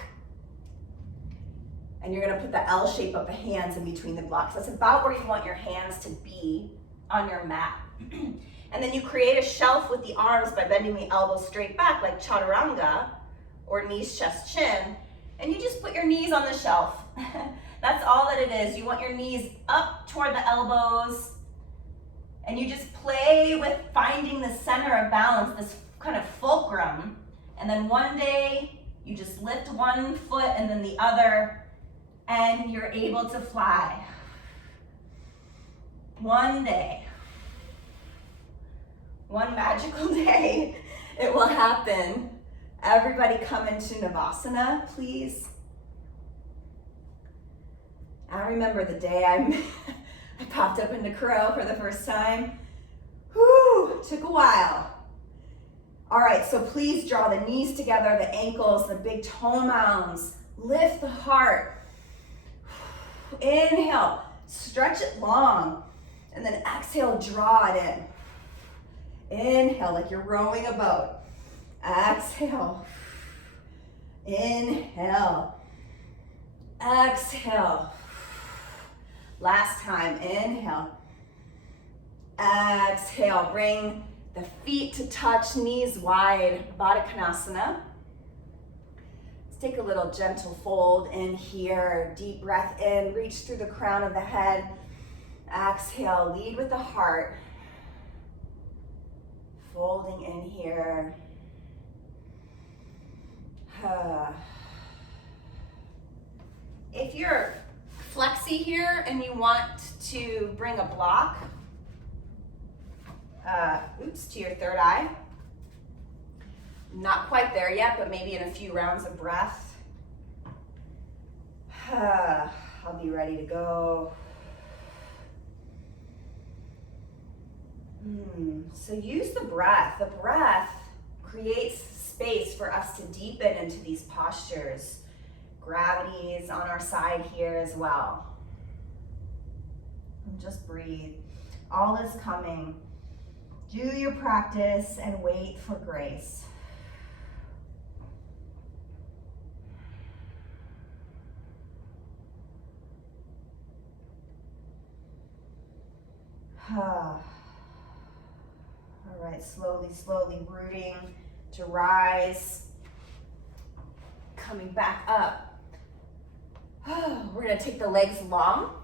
And you're gonna put the L shape of the hands in between the blocks. That's about where you want your hands to be on your mat. And then you create a shelf with the arms by bending the elbows straight back like chaturanga, or knees, chest, chin. And you just put your knees on the shelf. That's all that it is. You want your knees up toward the elbows. And you just play with finding the center of balance, this kind of fulcrum. And then one day, you just lift one foot and then the other, and you're able to fly. One day, one magical day, it will happen. Everybody come into Navasana, please. I remember the day I popped up into crow for the first time. Whew, took a while. All right, so please draw the knees together, the ankles, the big toe mounds. Lift the heart. Inhale, stretch it long, and then exhale, draw it in. Inhale, like you're rowing a boat. Exhale. Inhale. Exhale. Last time, inhale. Exhale, bring the feet to touch, knees wide, Baddha Konasana. Take a little gentle fold in here, deep breath in, reach through the crown of the head. Exhale, lead with the heart. Folding in here. If you're flexy here and you want to bring a block, to your third eye. Not quite there yet, but maybe in a few rounds of breath. I'll be ready to go. So use the breath. The breath creates space for us to deepen into these postures. Gravity is on our side here as well. Just breathe. All is coming. Do your practice and wait for grace. All right, slowly, slowly rooting to rise. Coming back up. We're gonna take the legs long.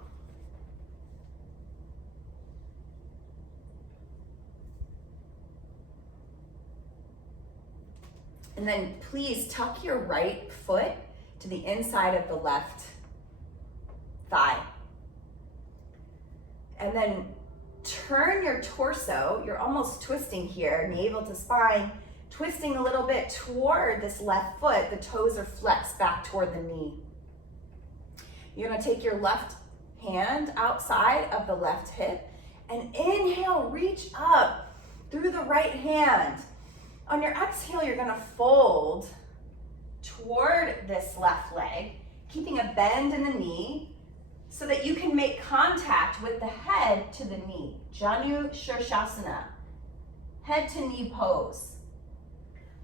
And then please tuck your right foot to the inside of the left thigh. And then turn your torso, you're almost twisting here, navel to spine, twisting a little bit toward this left foot. The toes are flexed back toward the knee. You're gonna take your left hand outside of the left hip and inhale, reach up through the right hand. On your exhale, you're gonna fold toward this left leg, keeping a bend in the knee so that you can make contact with the head to the knee. Janu Shirshasana, head to knee pose.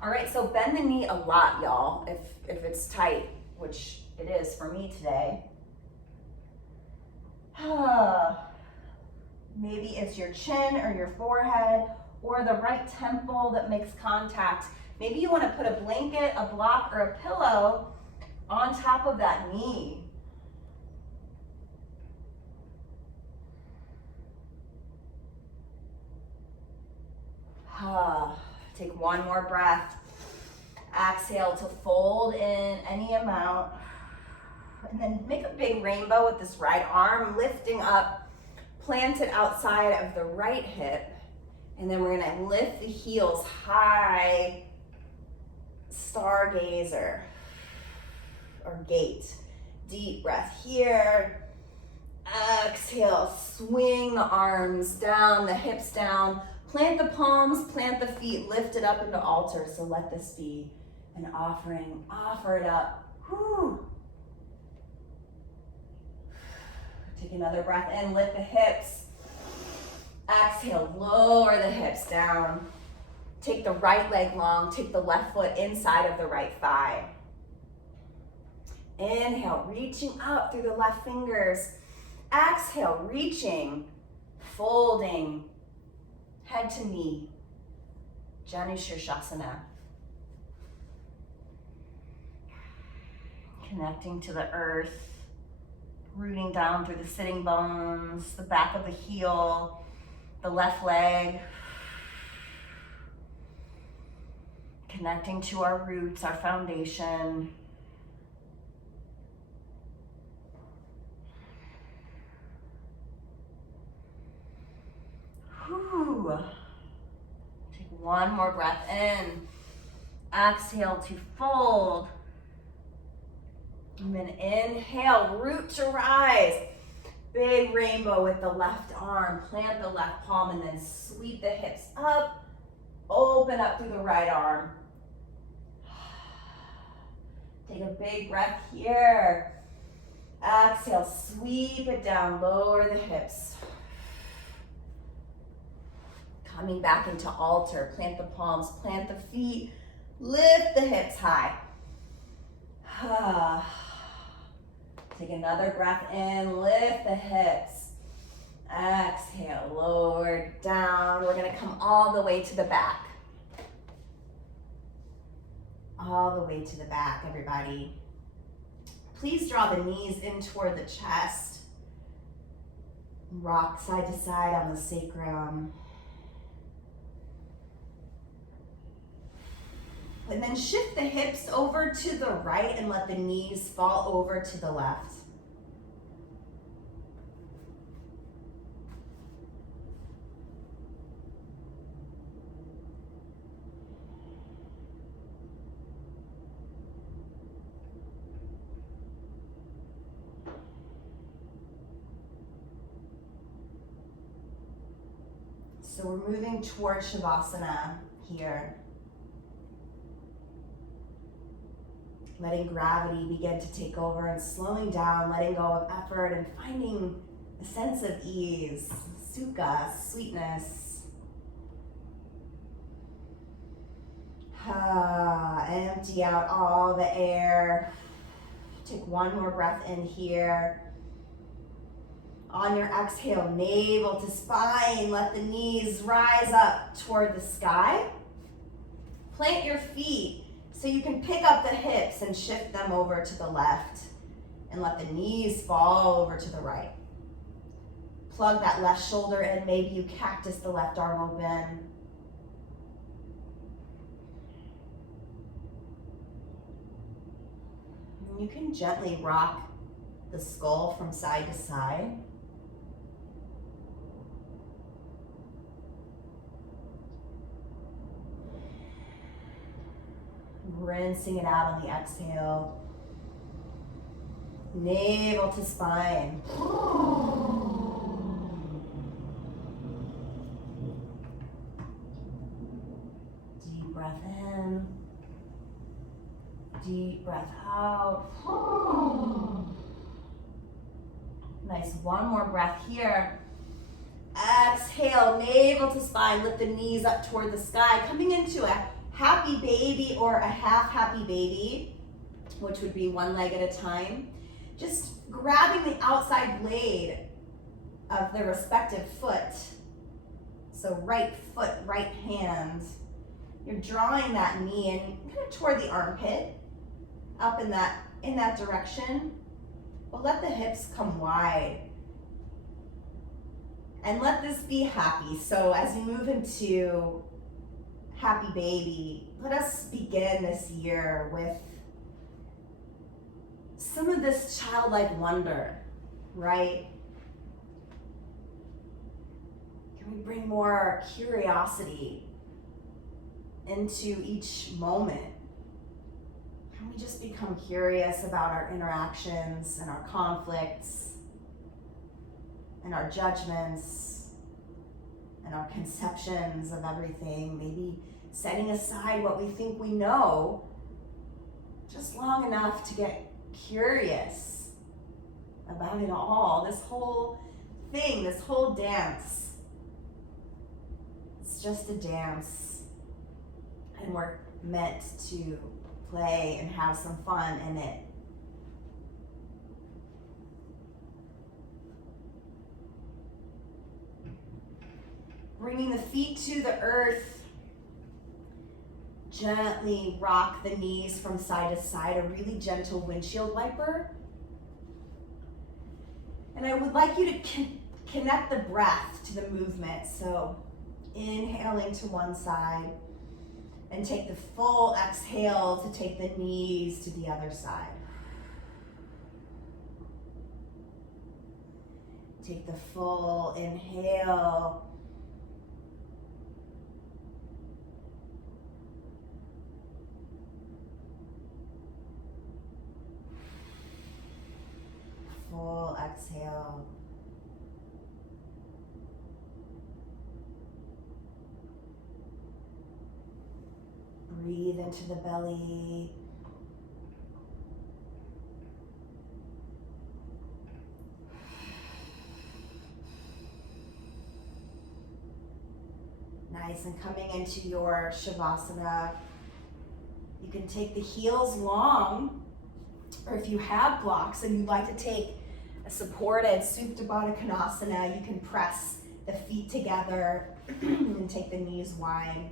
All right, so bend the knee a lot, y'all, if it's tight, which it is for me today. Maybe it's your chin or your forehead or the right temple that makes contact. Maybe you want to put a blanket, a block, or a pillow on top of that knee. Take one more breath. Exhale to fold in any amount. And then make a big rainbow with this right arm, lifting up, planted outside of the right hip. And then we're gonna lift the heels high, stargazer, or gate. Deep breath here. Exhale, swing the arms down, the hips down. Plant the palms, plant the feet, lift it up into altar. So let this be an offering. Offer it up. Whew. Take another breath in, lift the hips. Exhale, lower the hips down. Take the right leg long, take the left foot inside of the right thigh. Inhale, reaching up through the left fingers. Exhale, reaching, folding, head to knee. Janu Shirshasana. Connecting to the earth, rooting down through the sitting bones, the back of the heel, the left leg. Connecting to our roots, our foundation. Whew. Take one more breath in. Exhale to fold. And then inhale, root to rise. Big rainbow with the left arm. Plant the left palm and then sweep the hips up. Open up through the right arm. Take a big breath here. Exhale, sweep it down, lower the hips. Coming back into altar, plant the palms, plant the feet, lift the hips high. Take another breath in, lift the hips. Exhale, lower down. We're gonna come all the way to the back. All the way to the back, everybody. Please draw the knees in toward the chest. Rock side to side on the sacrum. And then shift the hips over to the right and let the knees fall over to the left. So we're moving toward Shavasana here. Letting gravity begin to take over and slowing down, letting go of effort and finding a sense of ease, sukha, sweetness. Empty out all the air. Take one more breath in here. On your exhale, navel to spine, let the knees rise up toward the sky. Plant your feet so you can pick up the hips and shift them over to the left, and let the knees fall over to the right. Plug that left shoulder in, maybe you cactus the left arm open. And you can gently rock the skull from side to side. Rinsing it out on the exhale. Navel to spine. Deep breath in. Deep breath out. Nice, one more breath here. Exhale, navel to spine. Lift the knees up toward the sky. Coming into a happy baby or a half happy baby, which would be one leg at a time. Just grabbing the outside blade of the respective foot. So right foot, right hand. You're drawing that knee in kind of toward the armpit, up in that direction. But let the hips come wide. And let this be happy. So as you move into happy baby, let us begin this year with some of this childlike wonder, right? Can we bring more curiosity into each moment? Can we just become curious about our interactions and our conflicts and our judgments and our conceptions of everything? Maybe setting aside what we think we know just long enough to get curious about it all. This whole thing, this whole dance, it's just a dance, and we're meant to play and have some fun in it. Bringing the feet to the earth. Gently rock the knees from side to side, a really gentle windshield wiper. And I would like you to connect the breath to the movement. So inhaling to one side and take the full exhale to take the knees to the other side. Take the full inhale. Full exhale. Breathe into the belly. Nice, and coming into your Shavasana, you can take the heels long, or if you have blocks and you'd like to take a supported Supta Baddha Konasana, you can press the feet together and take the knees wide.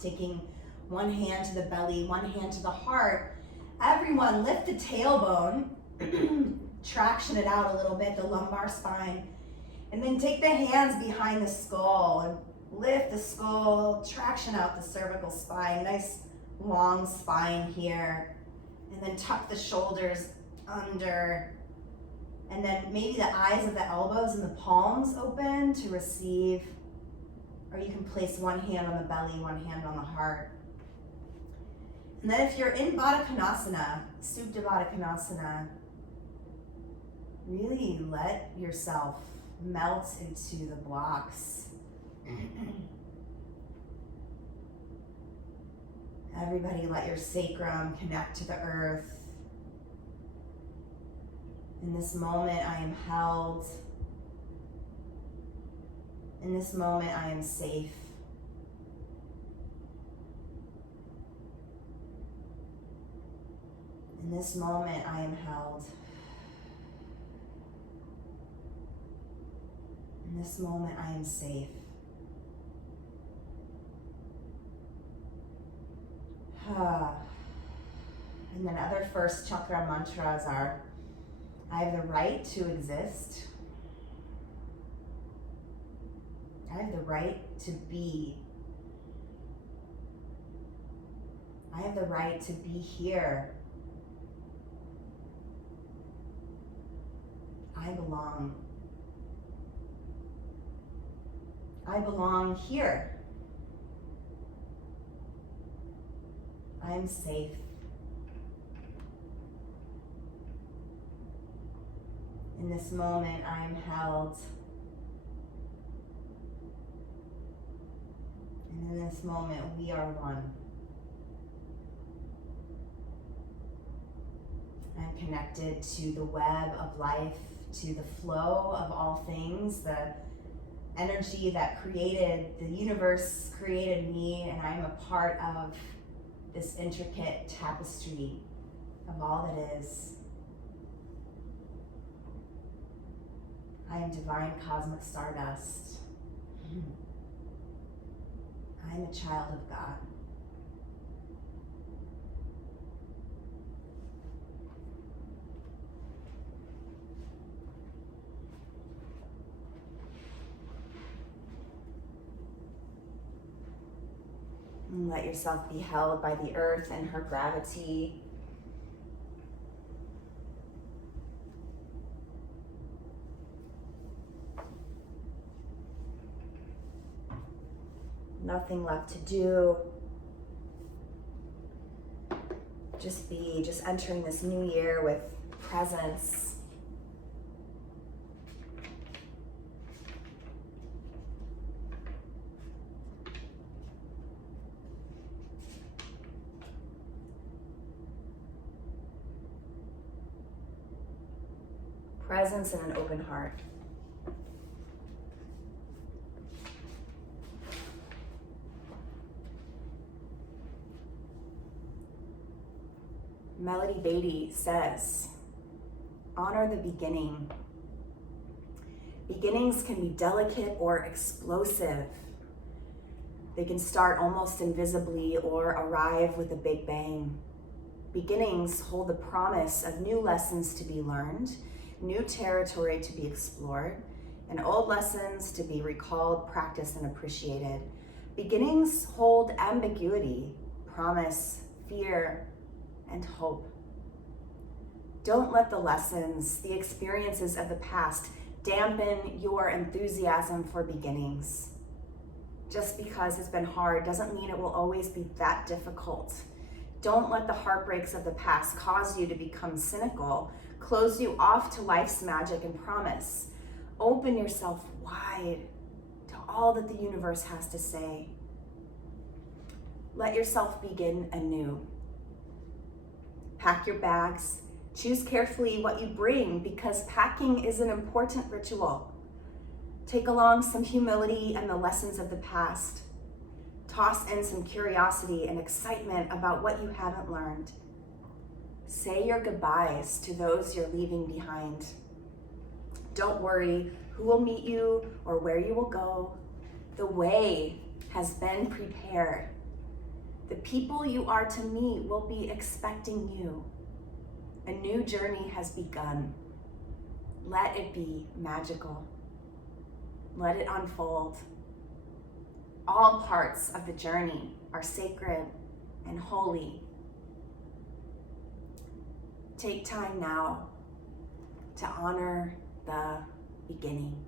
Taking one hand to the belly, one hand to the heart. Everyone lift the tailbone, traction it out a little bit, the lumbar spine, and then take the hands behind the skull and lift the skull, traction out the cervical spine, nice long spine here. And then tuck the shoulders under. And then maybe the eyes of the elbows and the palms open to receive. Or you can place one hand on the belly, one hand on the heart. And then if you're in Baddha Konasana, Supta Baddha Konasana, really let yourself melt into the blocks. Everybody, let your sacrum connect to the earth. In this moment, I am held. In this moment, I am safe. In this moment, I am held. In this moment, I am safe. And then other first chakra mantras are, I have the right to exist. I have the right to be. I have the right to be here. I belong. I belong here. I'm safe. In this moment, I am held. And in this moment, we are one. I'm connected to the web of life, to the flow of all things, the energy that created, the universe created me, and I'm a part of this intricate tapestry of all that is. I am divine cosmic stardust. I am a child of God. And let yourself be held by the earth and her gravity. Nothing left to do. Just be, just entering this new year with presence. Presence and an open heart. Melody Beattie says, honor the beginning. Beginnings can be delicate or explosive. They can start almost invisibly or arrive with a big bang. Beginnings hold the promise of new lessons to be learned, new territory to be explored, and old lessons to be recalled, practiced, and appreciated. Beginnings hold ambiguity, promise, fear, and hope. Don't let the lessons, the experiences of the past dampen your enthusiasm for beginnings. Just because it's been hard doesn't mean it will always be that difficult. Don't let the heartbreaks of the past cause you to become cynical, close you off to life's magic and promise. Open yourself wide to all that the universe has to say. Let yourself begin anew. Pack your bags. Choose carefully what you bring, because packing is an important ritual. Take along some humility and the lessons of the past. Toss in some curiosity and excitement about what you haven't learned. Say your goodbyes to those you're leaving behind. Don't worry who will meet you or where you will go. The way has been prepared. The people you are to meet will be expecting you. A new journey has begun. Let it be magical. Let it unfold. All parts of the journey are sacred and holy. Take time now to honor the beginning.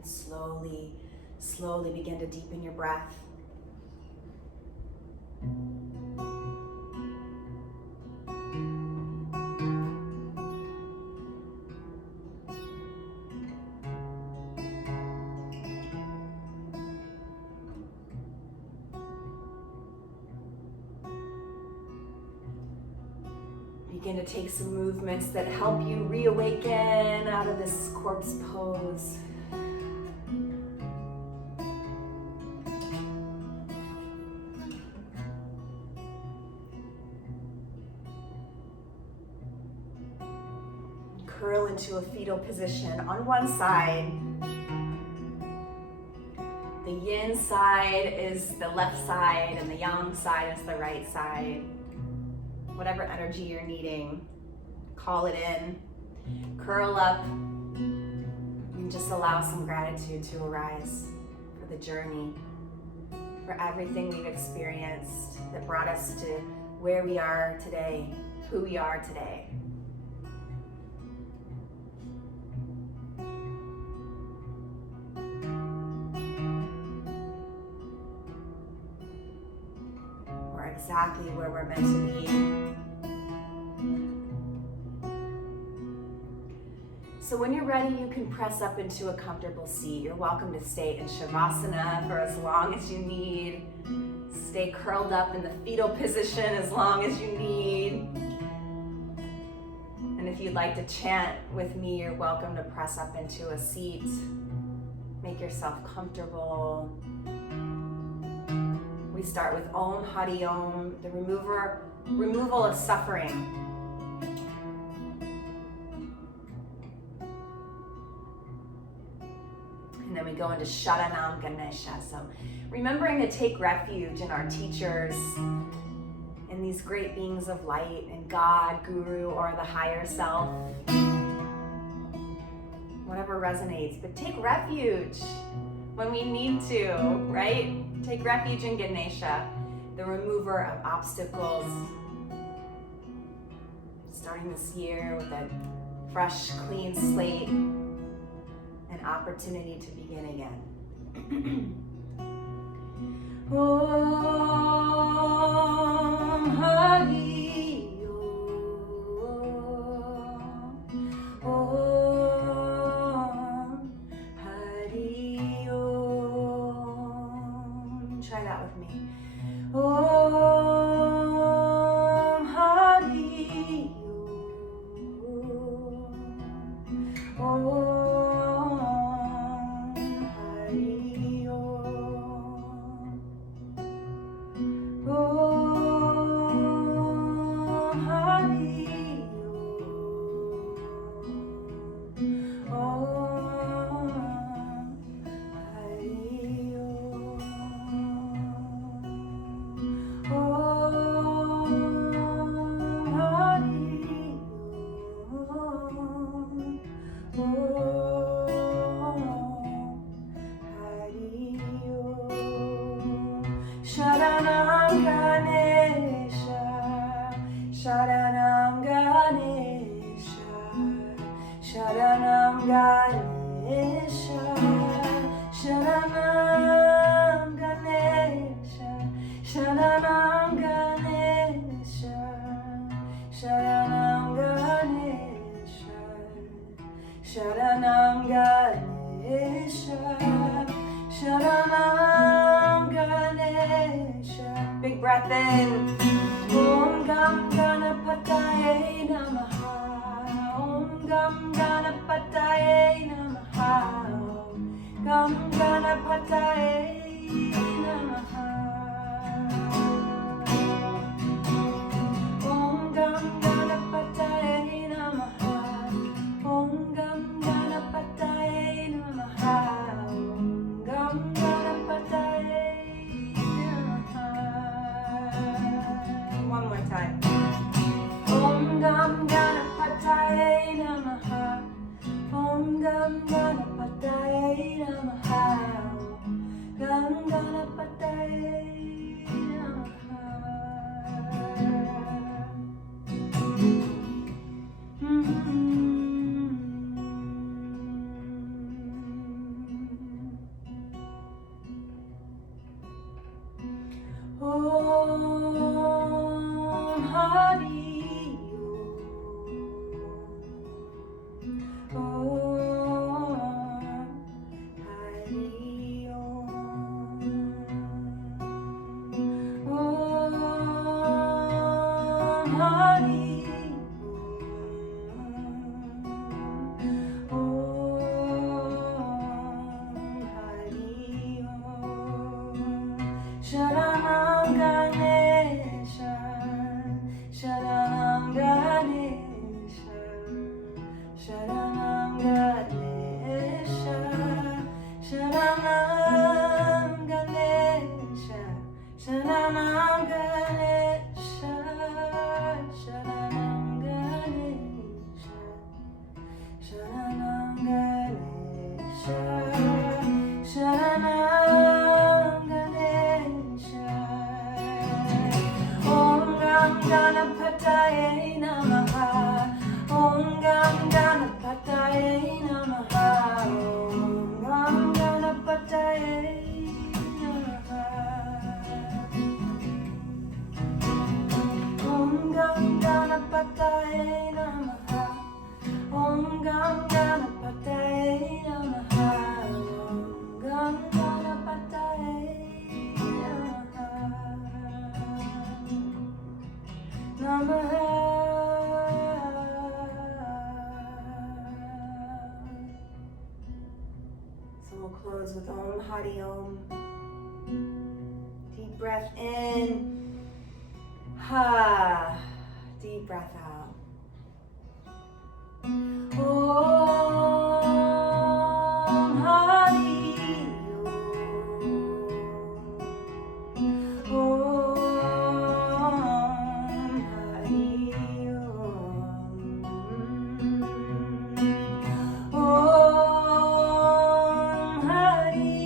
And slowly, slowly begin to deepen your breath. Begin to take some movements that help you reawaken out of this corpse pose. Curl into a fetal position on one side. The yin side is the left side and the yang side is the right side. Whatever energy you're needing, call it in. Curl up and just allow some gratitude to arise for the journey, for everything we've experienced that brought us to where we are today, who we are today. We're exactly where we're meant to be. So when you're ready, you can press up into a comfortable seat. You're welcome to stay in Shavasana for as long as you need. Stay curled up in the fetal position as long as you need. And if you'd like to chant with me, you're welcome to press up into a seat. Make yourself comfortable. We start with Om Hari Om, the removal of suffering. And then we go into Sharanam Ganesha. So remembering to take refuge in our teachers, in these great beings of light, in God, Guru, or the higher self. Whatever resonates, but take refuge when we need to, right? Take refuge in Ganesha, the remover of obstacles. Starting this year with a fresh, clean slate, an opportunity to begin again. Om Hari Om. Om Hari Om. Try that with me. Om Hari Om. Om. Sharanam Ganesha, Sharanam Ganesha, Sharanam Ganesha, Sharanam Ganesha, Sharanam Ganesha, Sharanam Ganesha, Sharanam Ganesha, Sharanam Ganesha. Big breath in. Om Gam Ganapataye Namaha. Om Gam Ganapataye Namaha. Gam Ganapataye Namaha. Om Gam Ganapataye Namaha. Om Gam Ganapataye Namaha. Om Gam Ganapataye Namaha. One more time. Om Gam Ganapataye Namaha. Om Gam Ganapataye Namaha. Gam Ganapataye So we'll close with Om Hari Om. Deep breath in. Ha. Deep breath out. Om Hari Om. Om Hari Om. Om Hari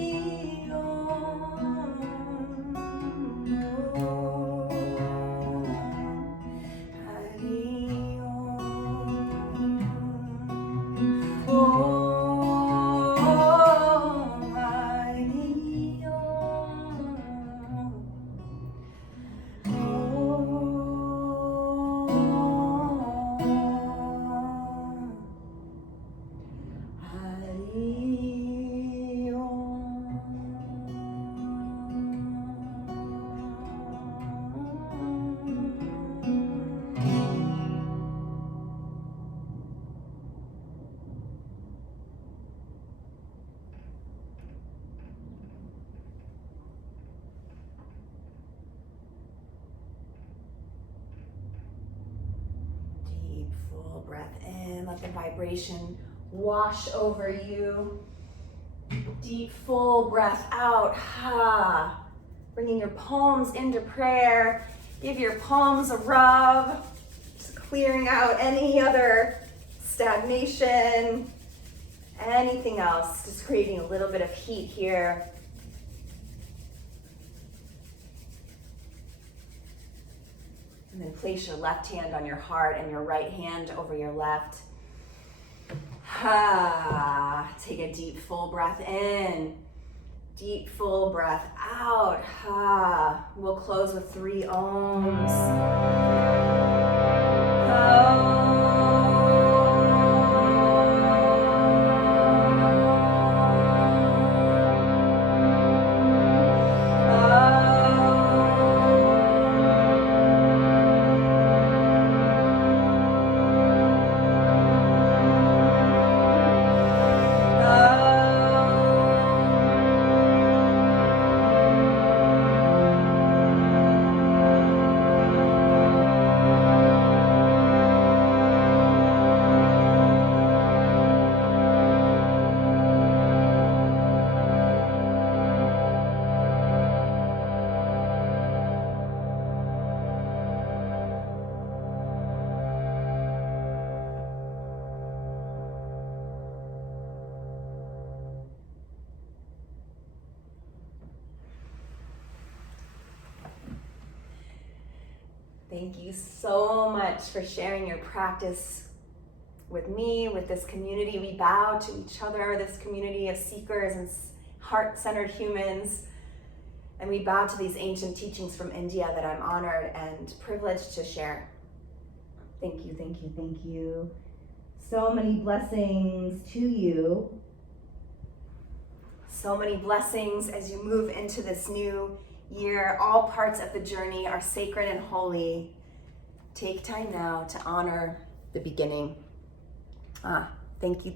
Deep, full breath in. Let the vibration wash over you. Deep, full breath out. Ha. Bringing your palms into prayer. Give your palms a rub. Just clearing out any other stagnation, anything else. Just creating a little bit of heat here. And then place your left hand on your heart and your right hand over your left. Ha. Take a deep, full breath in. Deep, full breath out. Ha. We'll close with 3 ohms. Thank you so much for sharing your practice with me, with this community. We bow to each other, this community of seekers and heart-centered humans. And we bow to these ancient teachings from India that I'm honored and privileged to share. Thank you, thank you, thank you. So many blessings to you. So many blessings as you move into this new year. All parts of the journey are sacred and holy. Take time now to honor the beginning. Thank you.